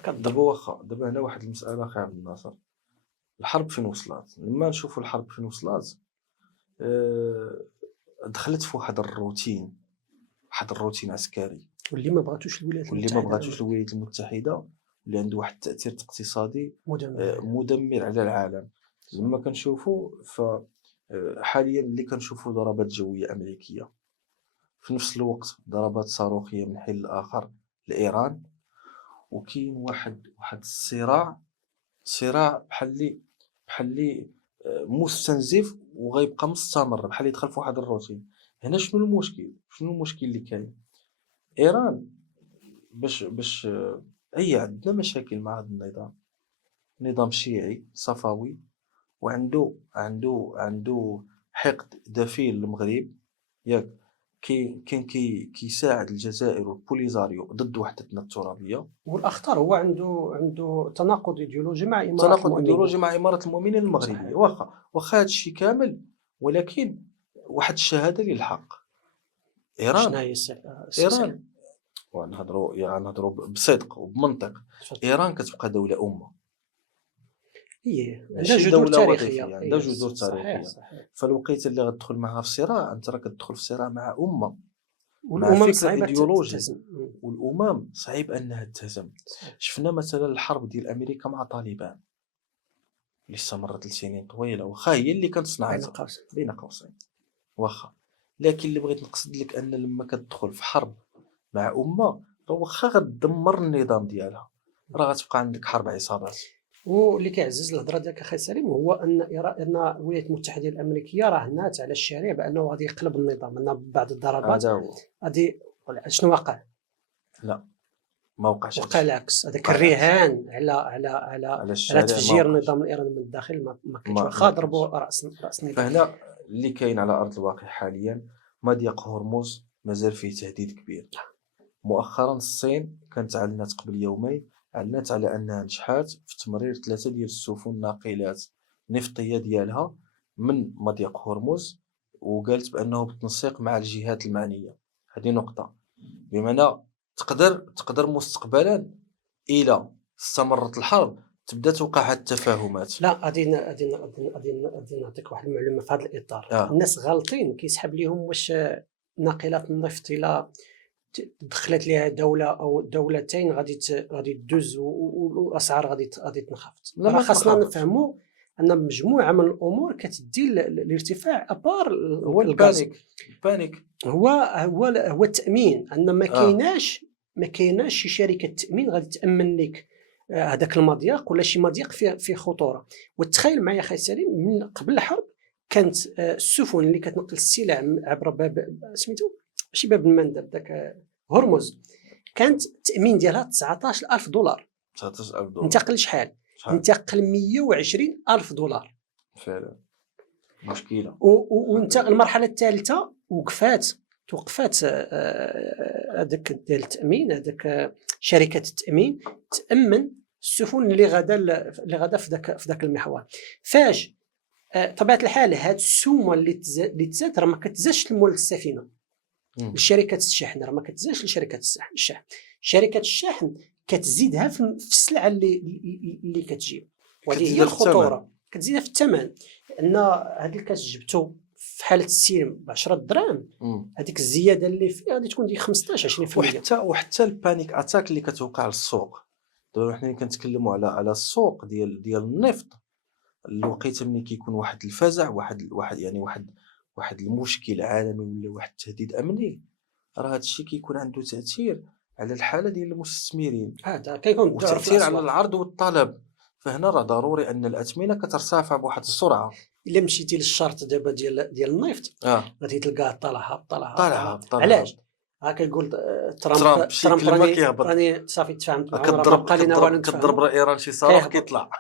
دابا واخا دابا هنا واحد المسألة أخي عبد الناصر، الحرب فين وصلت؟ لما نشوفوا الحرب فين وصلت، دخلت في واحد الروتين عسكري، واللي ما بغاتوش الولايات المتحدة، اللي عنده واحد التأثير اقتصادي مدمر على العالم. لما كنشوفوا حاليا اللي كنشوفوا ضربات جوية أمريكية، في نفس الوقت ضربات صاروخية من حين الآخر لإيران، وكاين واحد صراع بحال اللي مستنزف وغيبقى مستمر، بحال يدخل في واحد الروتين. هنا شنو المشكل اللي كاين؟ إيران باش عندنا مشاكل مع هذا النظام شيعي صفوي، وعنده حقد دفين للمغرب، ياك كان كيساعد الجزائر والبوليزاريو ضد وحدتنا الترابيه. والاخطر هو عنده تناقض ايديولوجي مع إمارة المؤمنين المغربيه. واخا هذا الشيء كامل، ولكن واحد الشهاده للحق. ايران ونهضروا بصدق وبمنطق، ايران كتبقى دوله امه، عندها جذور تاريخيه، عندها جذور تاريخيه. فالوقيته اللي غتدخل معها في صراع، انت راه كتدخل في صراع مع امه، والامم صعيبه تهزم، والامم صعيب انها تهزم. شفنا مثلا الحرب ديال امريكا مع طالبان اللي استمرت لسنين طويله، واخا هي اللي كانت صنعتها بين قوسين واخا، لكن اللي بغيت نقصد لك ان لما كتدخل في حرب مع امه راه واخا غتدمر النظام ديالها راه غتبقى عندك حرب عصابات. واللي كيعزز الهضره ديالك اخي سليم هو ان ان الولايات المتحده الامريكيه راهنات على الشارع بانه غادي يقلب النظام، ان بعض الضربات هذا هو. غادي. شنو وقع؟ لا ما وقعش وقع هادشي. العكس. هذاك وقع العكس. الرهان على على الشارع ما تفجير وقعش. النظام الايراني من الداخل ما كانش، ما واخا كانش. ضربوا راس النظام. فهنا اللي كاين على ارض الواقع حاليا مضيق هرمز مازال فيه تهديد كبير. مؤخرا الصين كانت اعلنت قبل يومين، اعلنت على انها نجحت في تمرير 3 ديال السفن ناقلات نفطيه ديالها من مضيق هرمز، وقالت بانه بالتنسيق مع الجهات المعنيه. هذه نقطه، بمعنى تقدر مستقبلا الى استمرت الحرب تبدا توقع هاد التفاهمات. لا غادي نعطيك واحد المعلومه في هذا الاطار. الناس غالطين كيسحب لهم واش ناقلات النفط الى دخلت ليها دوله او دولتين غادي تدوز والاسعار غادي تنخفض. راه خاصنا نفهموا ان مجموعه من الامور كتدي الارتفاع ابار. هو البانيك هو التامين، ان ما كايناش شي شركه تامين غادي تامن لك هذاك المضيق ولا شي مضيق فيه خطوره. وتخيل معايا اخي سليم، من قبل الحرب كانت السفن اللي كتنقل السلع عبر باب سميتو ماشي باب المندب، داك هرمز، كانت التامين ديالها 19000 دولار. 19000 دولار انتقل شحال؟ انتقل 120000 دولار فعلا. مشكله. وانت المرحله الثالثه توقفات هذاك ديال التامين، هذاك شركه التامين تامن السفن اللي غادا في ذاك المحور. فاش طبيعه الحال هاد السومه اللي تزاد راه ما كتزادش لمول السفينه، لشركه الشحن راه ما كتزادش لشركه الشحن. شركه الشحن كتزيدها في السلعه اللي كتجيب، وهذه هي الخطوره. كتزيدها في الثمن، لان هذا الكاس جبتو في حاله السلم ب 10 دراهم، هذيك الزياده اللي فيه غادي تكون ديال 15 20%. وحتى البانيك اتاك اللي كتوقع للسوق. دابا حنا كنتكلموا على السوق ديال النفط، الوقيته ملي كيكون واحد الفزع، واحد المشكل عالمي ولا واحد التهديد امني، راه هذا الشيء كيكون عنده تاثير على الحاله ديال المستثمرين، هذا كيكون تاثير على العرض والطلب. فهنا راه ضروري ان الاثمنه كترتفع بواحد السرعه. الا مشيتي للشرط دابا ديال النفط غادي تلقاه طالع. علاش؟ كيقول ترامب راني صافي تفاهمت معاه، راه بقى لينا والو نتفاهموا. كضرب ايران شي صاروخ كيطلع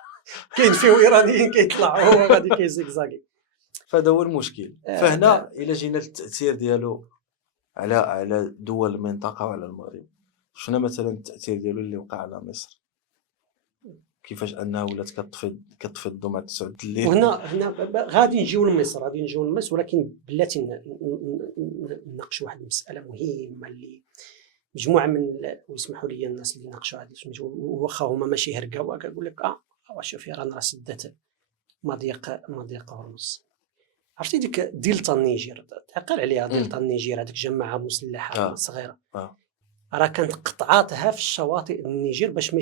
كاين فيه ايرانيين كيطلع هو غادي كيزيكزاكي. فهذا هو المشكل. فهنا الا جينا للتاثير ديالو على دول المنطقه وعلى المغرب، شنو مثلا التاثير ديالو اللي وقع على مصر؟ كيفاش انها ولات كتطفي الضو 9 الليل. هنا غادي نجيو لمصر، ولكن بلاتي نناقشوا واحد المساله مهمه اللي مجموعه من ويسمحوا لي الناس اللي ناقشوا هذا واخا هما ماشي هرقاوه، كيقول لك شوف ايران راه سدات مضيق هرمز. عرفتي ديك دلتا النيجير، تعقل عليها دلتا النيجير، هذيك جماعه مسلحه صغيره راه كانت قطعاتها في الشواطئ النيجير باش ما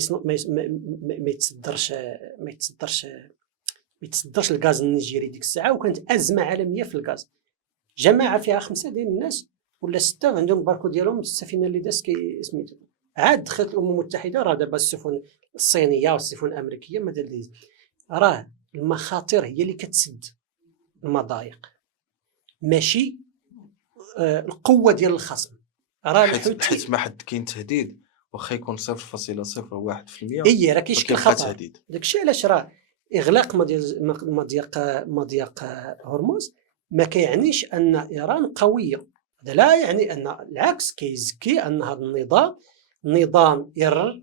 يتصدرش الغاز النيجيري ديك الساعه، وكانت ازمه عالميه في الغاز. جماعه فيها 5 ديال الناس ولا 6 عندهم الباركو ديالهم، السفينه اللي داز سميتو عاد دخلت الامم المتحده. راه دابا السفن الصينيه والسفن الامريكيه ما داز، راه المخاطر هي اللي كتسد المضايق، ماشي القوه ديال الخصم. راه حيت ما حد كاين تهديد واخا يكون 0.01%. راه كيشكل خطر. داكشي علاش راه اغلاق مضيق هرمز ما كيعنيش ان ايران قويه. هذا لا يعني ان العكس، كيزكي ان هذا النظام يرر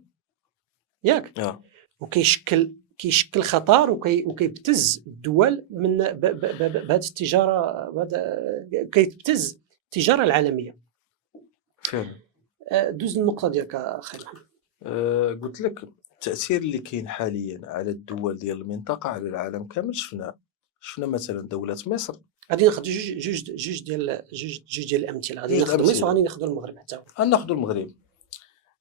ياك كيشكل خطر وكيبتز الدول من بهذه التجاره، كيبتز التجاره العالميه فعلا. دوز النقطه ديالك اخي محمد. قلت لك التاثير اللي كاين حاليا على الدول ديال المنطقه على العالم كامل. شفنا مثلا دوله مصر. غادي ناخذ جوج ديال الامثله. غادي ناخذ مصر وغادي ناخذ المغرب حتى ناخذ المغرب.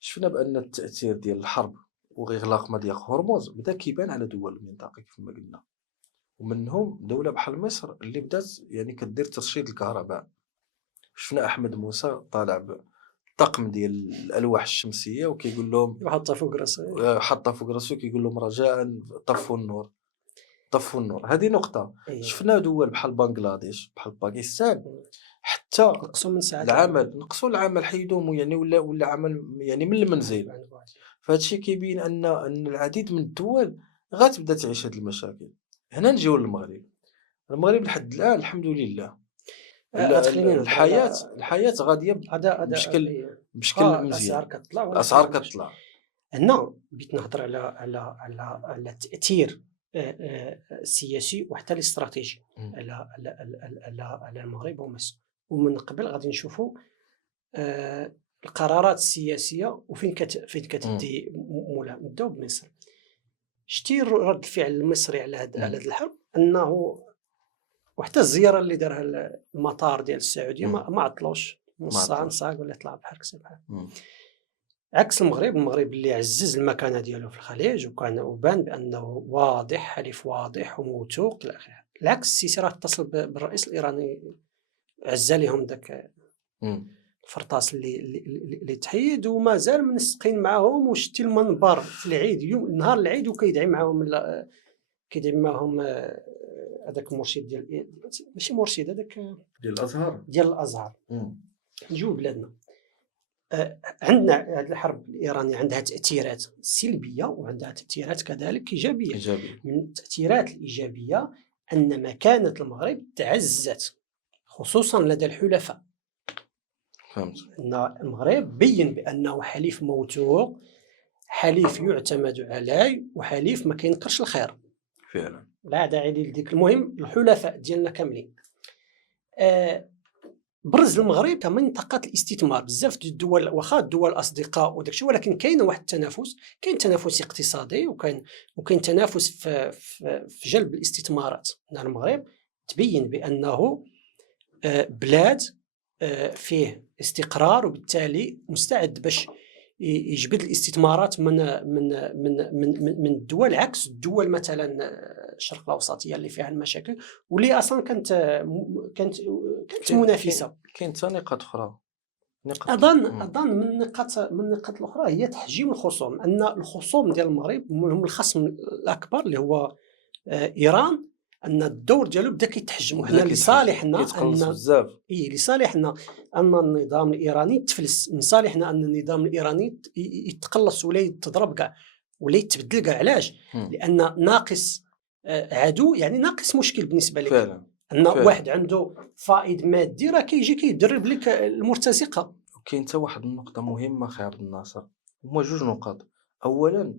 شفنا بان التاثير ديال الحرب واغلاق مضيق هرمز بدا كيبان على دول المنطقه كيف ما قلنا، ومنهم دوله بحال مصر اللي بدات كدير ترشيد الكهرباء. شفنا احمد موسى طالع طقم ديال الالواح الشمسيه وكيقول لهم حاطه فوق راسه. حاطه فوق راسو، كيقول لهم رجاء طفوا النور، طفوا النور. هذه نقطه. شفنا دول بحال بنغلاديش بحال باكستان حتى نقصوا من ساعات العمل، نقصوا العمل، حيدوهم يعني ولا عمل يعني من المنزل. فهذا الشيء كيبين ان العديد من الدول غتبدا تعيش هذه المشاكل. هنا نجيو للمغرب. المغرب لحد الان الحمد لله الحياه غاديه بشكل مزيان. الاسعار كتطلع. هنا بغيت نهضر على التاثير السياسي وحتى الاستراتيجي على المغرب ومصر. ومن قبل غادي نشوفوا القرارات السياسيه وفين كتدي مولا. نبداو بمصر. شتي رد الفعل المصري على هذه الحرب؟ انه وحتى الزياره اللي دارها المطار ديال السعوديه ما عطلوش، نص ساعه ولا طلع بحال كسبها. عكس المغرب اللي عزز المكانه ديالو في الخليج وبان بانه واضح، حليف واضح وموثوق الى اخره. العكس السيسي راه اتصل بالرئيس الايراني، عزا لهم داك الفرطاس اللي تحيد، ومازال منسقين معاهم. وشتي المنبر في العيد، نهار العيد، وكيدعي معاهم هذاك المرشد ديال ماشي مرشد، هذاك ديال الازهر. نجيو بلادنا. عندنا هذه الحرب الايرانيه عندها تاثيرات سلبيه وعندها تاثيرات كذلك ايجابيه. من التاثيرات الايجابيه ان مكانه المغرب تعزت خصوصا لدى الحلفاء. فهمت. ان المغرب بين بانه حليف موثوق، حليف يعتمد عليه، وحليف ما كينكرش الخير فعلا. لا داعي لذلك. المهم الحلفاء ديالنا كاملين. برز المغرب كمنطقه الاستثمار. بزاف ديال الدول، واخا الدول الاصدقاء وداكشي، ولكن كاين واحد التنافس، كاين تنافس اقتصادي وكاين تنافس في جلب الاستثمارات. المغرب تبين بانه بلاد فيه استقرار، وبالتالي مستعد باش يجبد الاستثمارات من الدول، عكس الدول مثلا الشرق الاوسطيه اللي فيها المشاكل واللي اصلا كانت منافسه. كاين حتى نقاط اخرى. اظن من النقاط الاخرى هي تحجيم الخصوم. ان الخصوم ديال المغرب هم الخصم الاكبر اللي هو ايران، ان الدور ديالو بدا كيتحجم. وحنا لصالحنا لصالحنا ان النظام الايراني يتفلس، من صالحنا ان النظام الايراني يتقلص ولا يتضرب كاع ولا يتبدل كاع. علاش؟ لان ناقص عدو، يعني ناقص مشكل بالنسبه لك. ان واحد عنده فائض مادي راه كيجي كيدرب لك المرتزقه. وكاين حتى واحد النقطه مهمه اخي عبد الناصر، هما جوج نقاط. اولا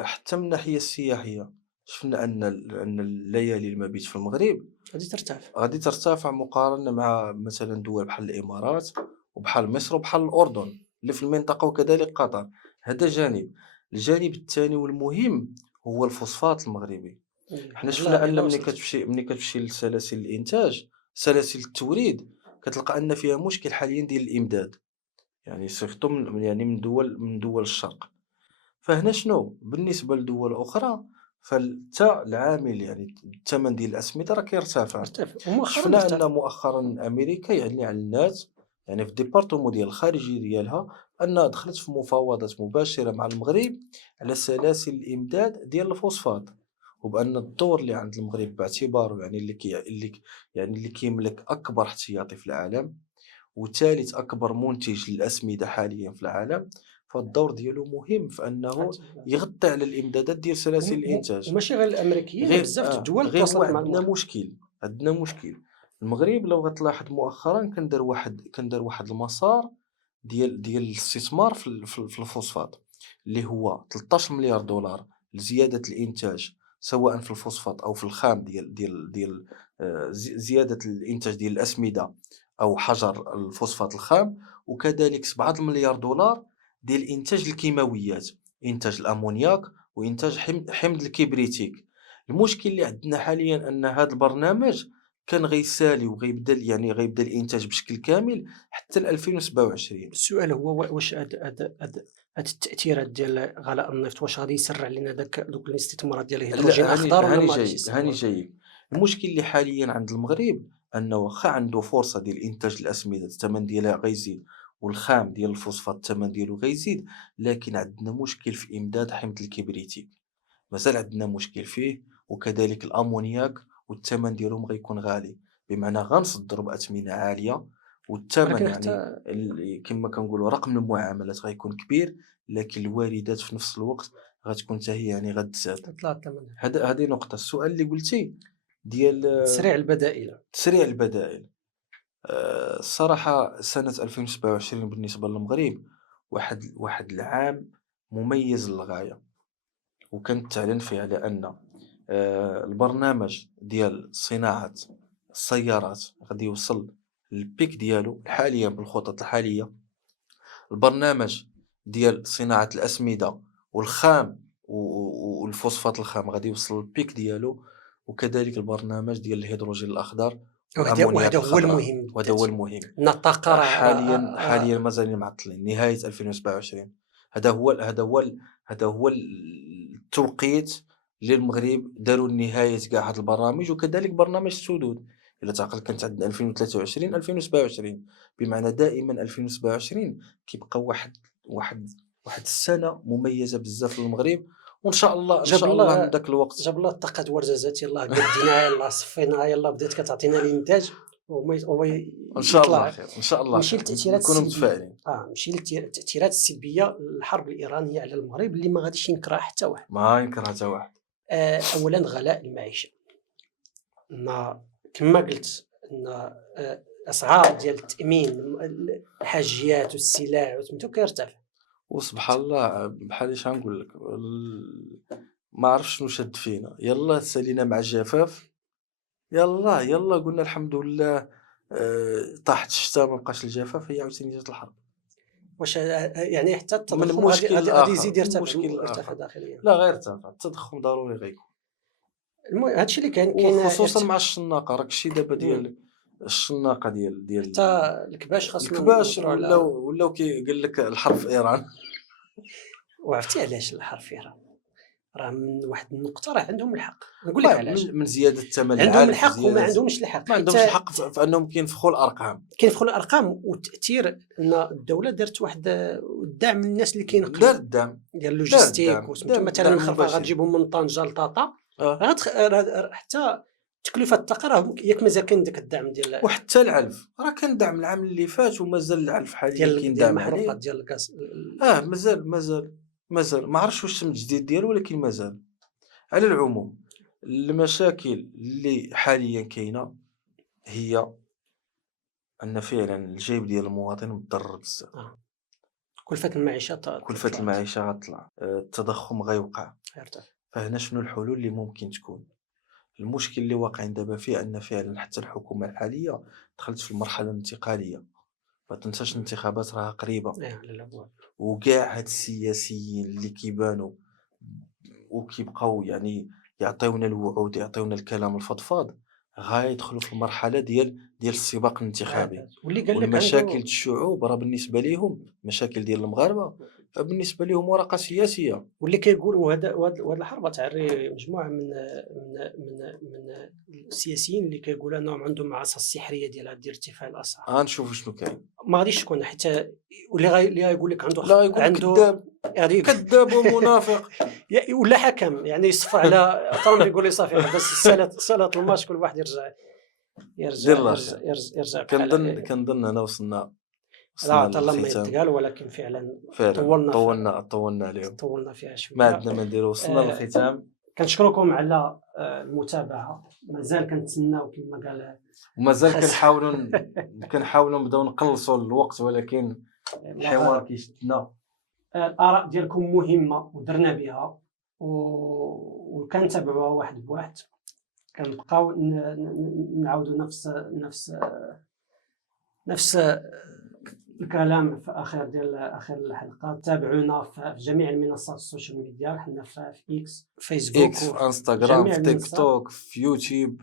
حتى من الناحيه السياحيه شفنا ان الليالي المبيت في المغرب غادي ترتفع مقارنه مع مثلا دول بحال الامارات وبحال مصر وبحال الاردن اللي في المنطقه، وكذلك قطر. هذا جانب. الجانب الثاني والمهم هو الفوسفات المغربي. حنا شفنا ان ملي كتمشي لسلاسل الانتاج، سلاسل التوريد، كتلقى ان فيها مشكل حاليا ديال الامداد، يعني سيرتو من دول الشرق. فهنا شنو بالنسبه لدول اخرى؟ فالتا العامل يعني الثمن ديال الاسمده راه كيرتفع. شفنا ان مؤخرا امريكا اعلنت يعني في الديبارتمون ديال الخارجيه ديالها انها دخلت في مفاوضات مباشره مع المغرب على سلاسل الامداد ديال الفوسفات، وبان الدور اللي عند المغرب باعتباره يعني اللي كيملك اكبر احتياطي في العالم وثالث اكبر منتج للاسمده حاليا في العالم، فالدور ديالو مهم في انه يغطي على الامدادات ديال سلاسل الانتاج. وماشي غير الامريكيين، بزاف الدول توصلوا مع عندنا مشكل. المغرب لو غتلاحظ مؤخرا كندار واحد المسار ديال الاستثمار في الفوسفات اللي هو 13 مليار دولار لزياده الانتاج سواء في الفوسفات او في الخام ديال زياده الانتاج ديال الاسمده او حجر الفوسفات الخام، وكذلك 7 مليار دولار ديال انتاج الكيماويات، انتاج الامونياك وانتاج حمض الكبريتيك. المشكل اللي عندنا حاليا ان هذا البرنامج كان غيسالي وغيبدا الانتاج بشكل كامل حتى 2027. السؤال هو واش هاد التاثيرات ديال غلاء النفط واش غادي يسرع لنا دوك الاستثمارات ديال الهيدروجين الاخضر ولا ما غاديش؟ هاني جاي. المشكل اللي حاليا عند المغرب انه واخا عنده فرصه ديال انتاج الاسمده الثمن ديالها غيزيد والخام ديال الفوسفات الثمن ديالو غيزيد، لكن عندنا مشكل في إمداد حمض الكبريتيك، مازال عندنا مشكل فيه، وكذلك الأمونياك والثمن ديالهم غيكون غالي، بمعنى غنصدروا بأثمنة عالية والثمن ولكن يعني حتى كما كنقولوا رقم المعاملات غيكون كبير، لكن الواردات في نفس الوقت غتكون حتى هي يعني غتزاد. تطلع الثمن. هذه نقطة. السؤال اللي قلتي ديال تسريع البدائل. تسريع البدائل، الصراحة سنة 2027 بالنسبة للمغرب واحد العام مميز للغاية، وكانت تعلن فيه على أن البرنامج ديال صناعة السيارات غادي يوصل للبيك ديالو حاليا بالخطط الحالية. البرنامج ديال صناعة الأسمدة والخام والفوسفات الخام غادي يوصل للبيك ديالو، وكذلك البرنامج ديال الهيدروجين الأخضر والأمونياك وهذا هو الخضراء، المهم. وهذا هو المهم. ان الطاقه حاليا مازال معطلين نهاية 2027. هذا هو التوقيت اللي المغرب داروا نهاية كاع هاد البرامج، وكذلك برنامج السدود. إلا تعقل كانت عندنا 2023 2027، بمعنى دائما 2027 كيبقى واحد السنة مميزة بزاف للمغرب، وإن شاء الله من ذاك الوقت جاب الله الطاقه ورزازات، يلاه قديناها، يلاه صفيناها، يلاه بدات كتعطينا الانتاج ان شاء الله خير، ان شاء الله نمشي للتاثيرات نكونوا السلبيه. متفائلين. نمشي للتاثيرات السلبيه للحرب الايرانيه على المغرب اللي ما غاديش ينكرها حتى واحد. ما ينكرها حتى واحد. اولا غلاء المعيشه، كما قلت ان اسعار ديال التامين الحاجيات والسلع وسميتو كيرتفع، وسبحان الله بحال اش غنقول لك ما عرفش شنو شد فينا، يلا سالينا مع الجفاف، يلا قلنا الحمد لله طاحت الشتاء ما بقاش الجفاف، هي عاوتاني جات الحرب. واش يعني حتى التضخم غادي يزيد يرتفع داخليا؟ لا غير ارتفع، التضخم ضروري غيكون. هادشي اللي كاين خصوصا مع الشناقه، راك الشيء دابا ديال الشناقه ديال حتى الكباش خاصنا الكباش ولاو قال لك الحرب في ايران. وعرفتي علاش الحرب في ايران؟ راه من واحد النقطه راه عندهم الحق، نقول لك علاش. من زياده الثمن عندهم الحق وما عندهمش الحق. ما عندهمش الحق في انهم كينفخوا الارقام، والتاثير ان الدوله دارت واحد الدعم من الناس اللي كينقلوا، دار الدعم ديال اللوجيستيك وسميتو مثلا الخرفه غتجيبهم من طنجه لطاطا، حتى تكلفه الطاقه راه ياك مازال كاين داك الدعم ديال، وحتى العلف راه كان دعم العام اللي فات ومازال العلف حاليا كاين دعم عليه، المحروقات ديال الغاز مازال ما عرفتش واش تم الجديد ديالو، ولكن مازال. على العموم المشاكل اللي حاليا كاينه هي ان فعلا الجيب ديال المواطن متضرر بزاف. كلفة المعيشه غطلع، التضخم غيوقع. فهنا شنو الحلول اللي ممكن تكون؟ المشكل اللي واقعين دابا فيه ان فعلا حتى الحكومه الحاليه دخلت في المرحله الانتقاليه، ما تنساش الانتخابات راها قريبه، وكاع هاد السياسيين اللي كيبانوا وكيبقاو يعني يعطيونا الوعود، يعطيونا الكلام الفضفاض، غايدخلوا في المرحله ديال السباق الانتخابي. والمشاكل الشعوب راه بالنسبه ليهم مشاكل ديال المغاربه بالنسبه لهم ورقه سياسيه. واللي كيقولوا هذا الحرب تعري مجموعه من السياسيين اللي كيقولوا انهم عندهم عصا السحريه ديال ارتفاع الاسعار. نشوفوا شنو كاين، ما غاديش تكون حتى اللي غايقول لك عنده كذاب ومنافق ولا حكم يعني يصفى على ترامب يقول لي صافي بس سالات الماتش كل واحد يرجع. كنظن انا وصلنا لا ما يتقال، ولكن فعلا طولنا عليهم، طولنا فيها شويه، ما عندنا ما نديرو. وصلنا للختام. كنشكركم على المتابعه، مازال كنتسناو كما قال، ومازال كنحاولوا نبداو نقلصوا الوقت، ولكن الحوار كيشدنا. الاراء ديالكم مهمه ودرنا بها وكنتابعوها واحد بواحد، كنبقاو نعاودوا نفس الكلام في اخر الحلقه. تابعونا في جميع المنصات السوشيال ميديا، حنا في اكس، فيسبوك، في انستغرام، في تيك توك، في يوتيوب،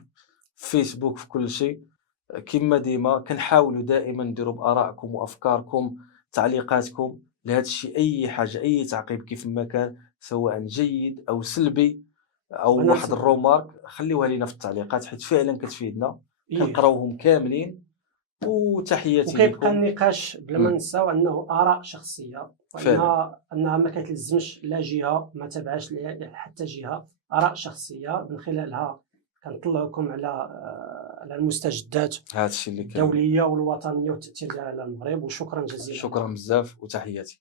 في فيسبوك، في كل شيء. كما ديما كنحاولوا دائما نديروا بارائكم وافكاركم، تعليقاتكم لهذا الشيء، اي حاجه، اي تعقيب كيف ما كان، سواء جيد او سلبي او واحد الرومارك، خليوها لينا في التعليقات، حيت فعلا كتفيدنا. كنقراوهم كاملين وتحياتي وكيبقى لكم. النقاش بلا ما ننساو انه اراء شخصيه، وانها ما كتلزمش لا جهه، ما تبعش حتى جهه، اراء شخصيه من خلالها كنطلعوكم على المستجدات هذا الشيء اللي الدوليه والوطنيه والتاثير ديالها على المغرب. وشكرا جزيلا. شكرا بزاف وتحياتي.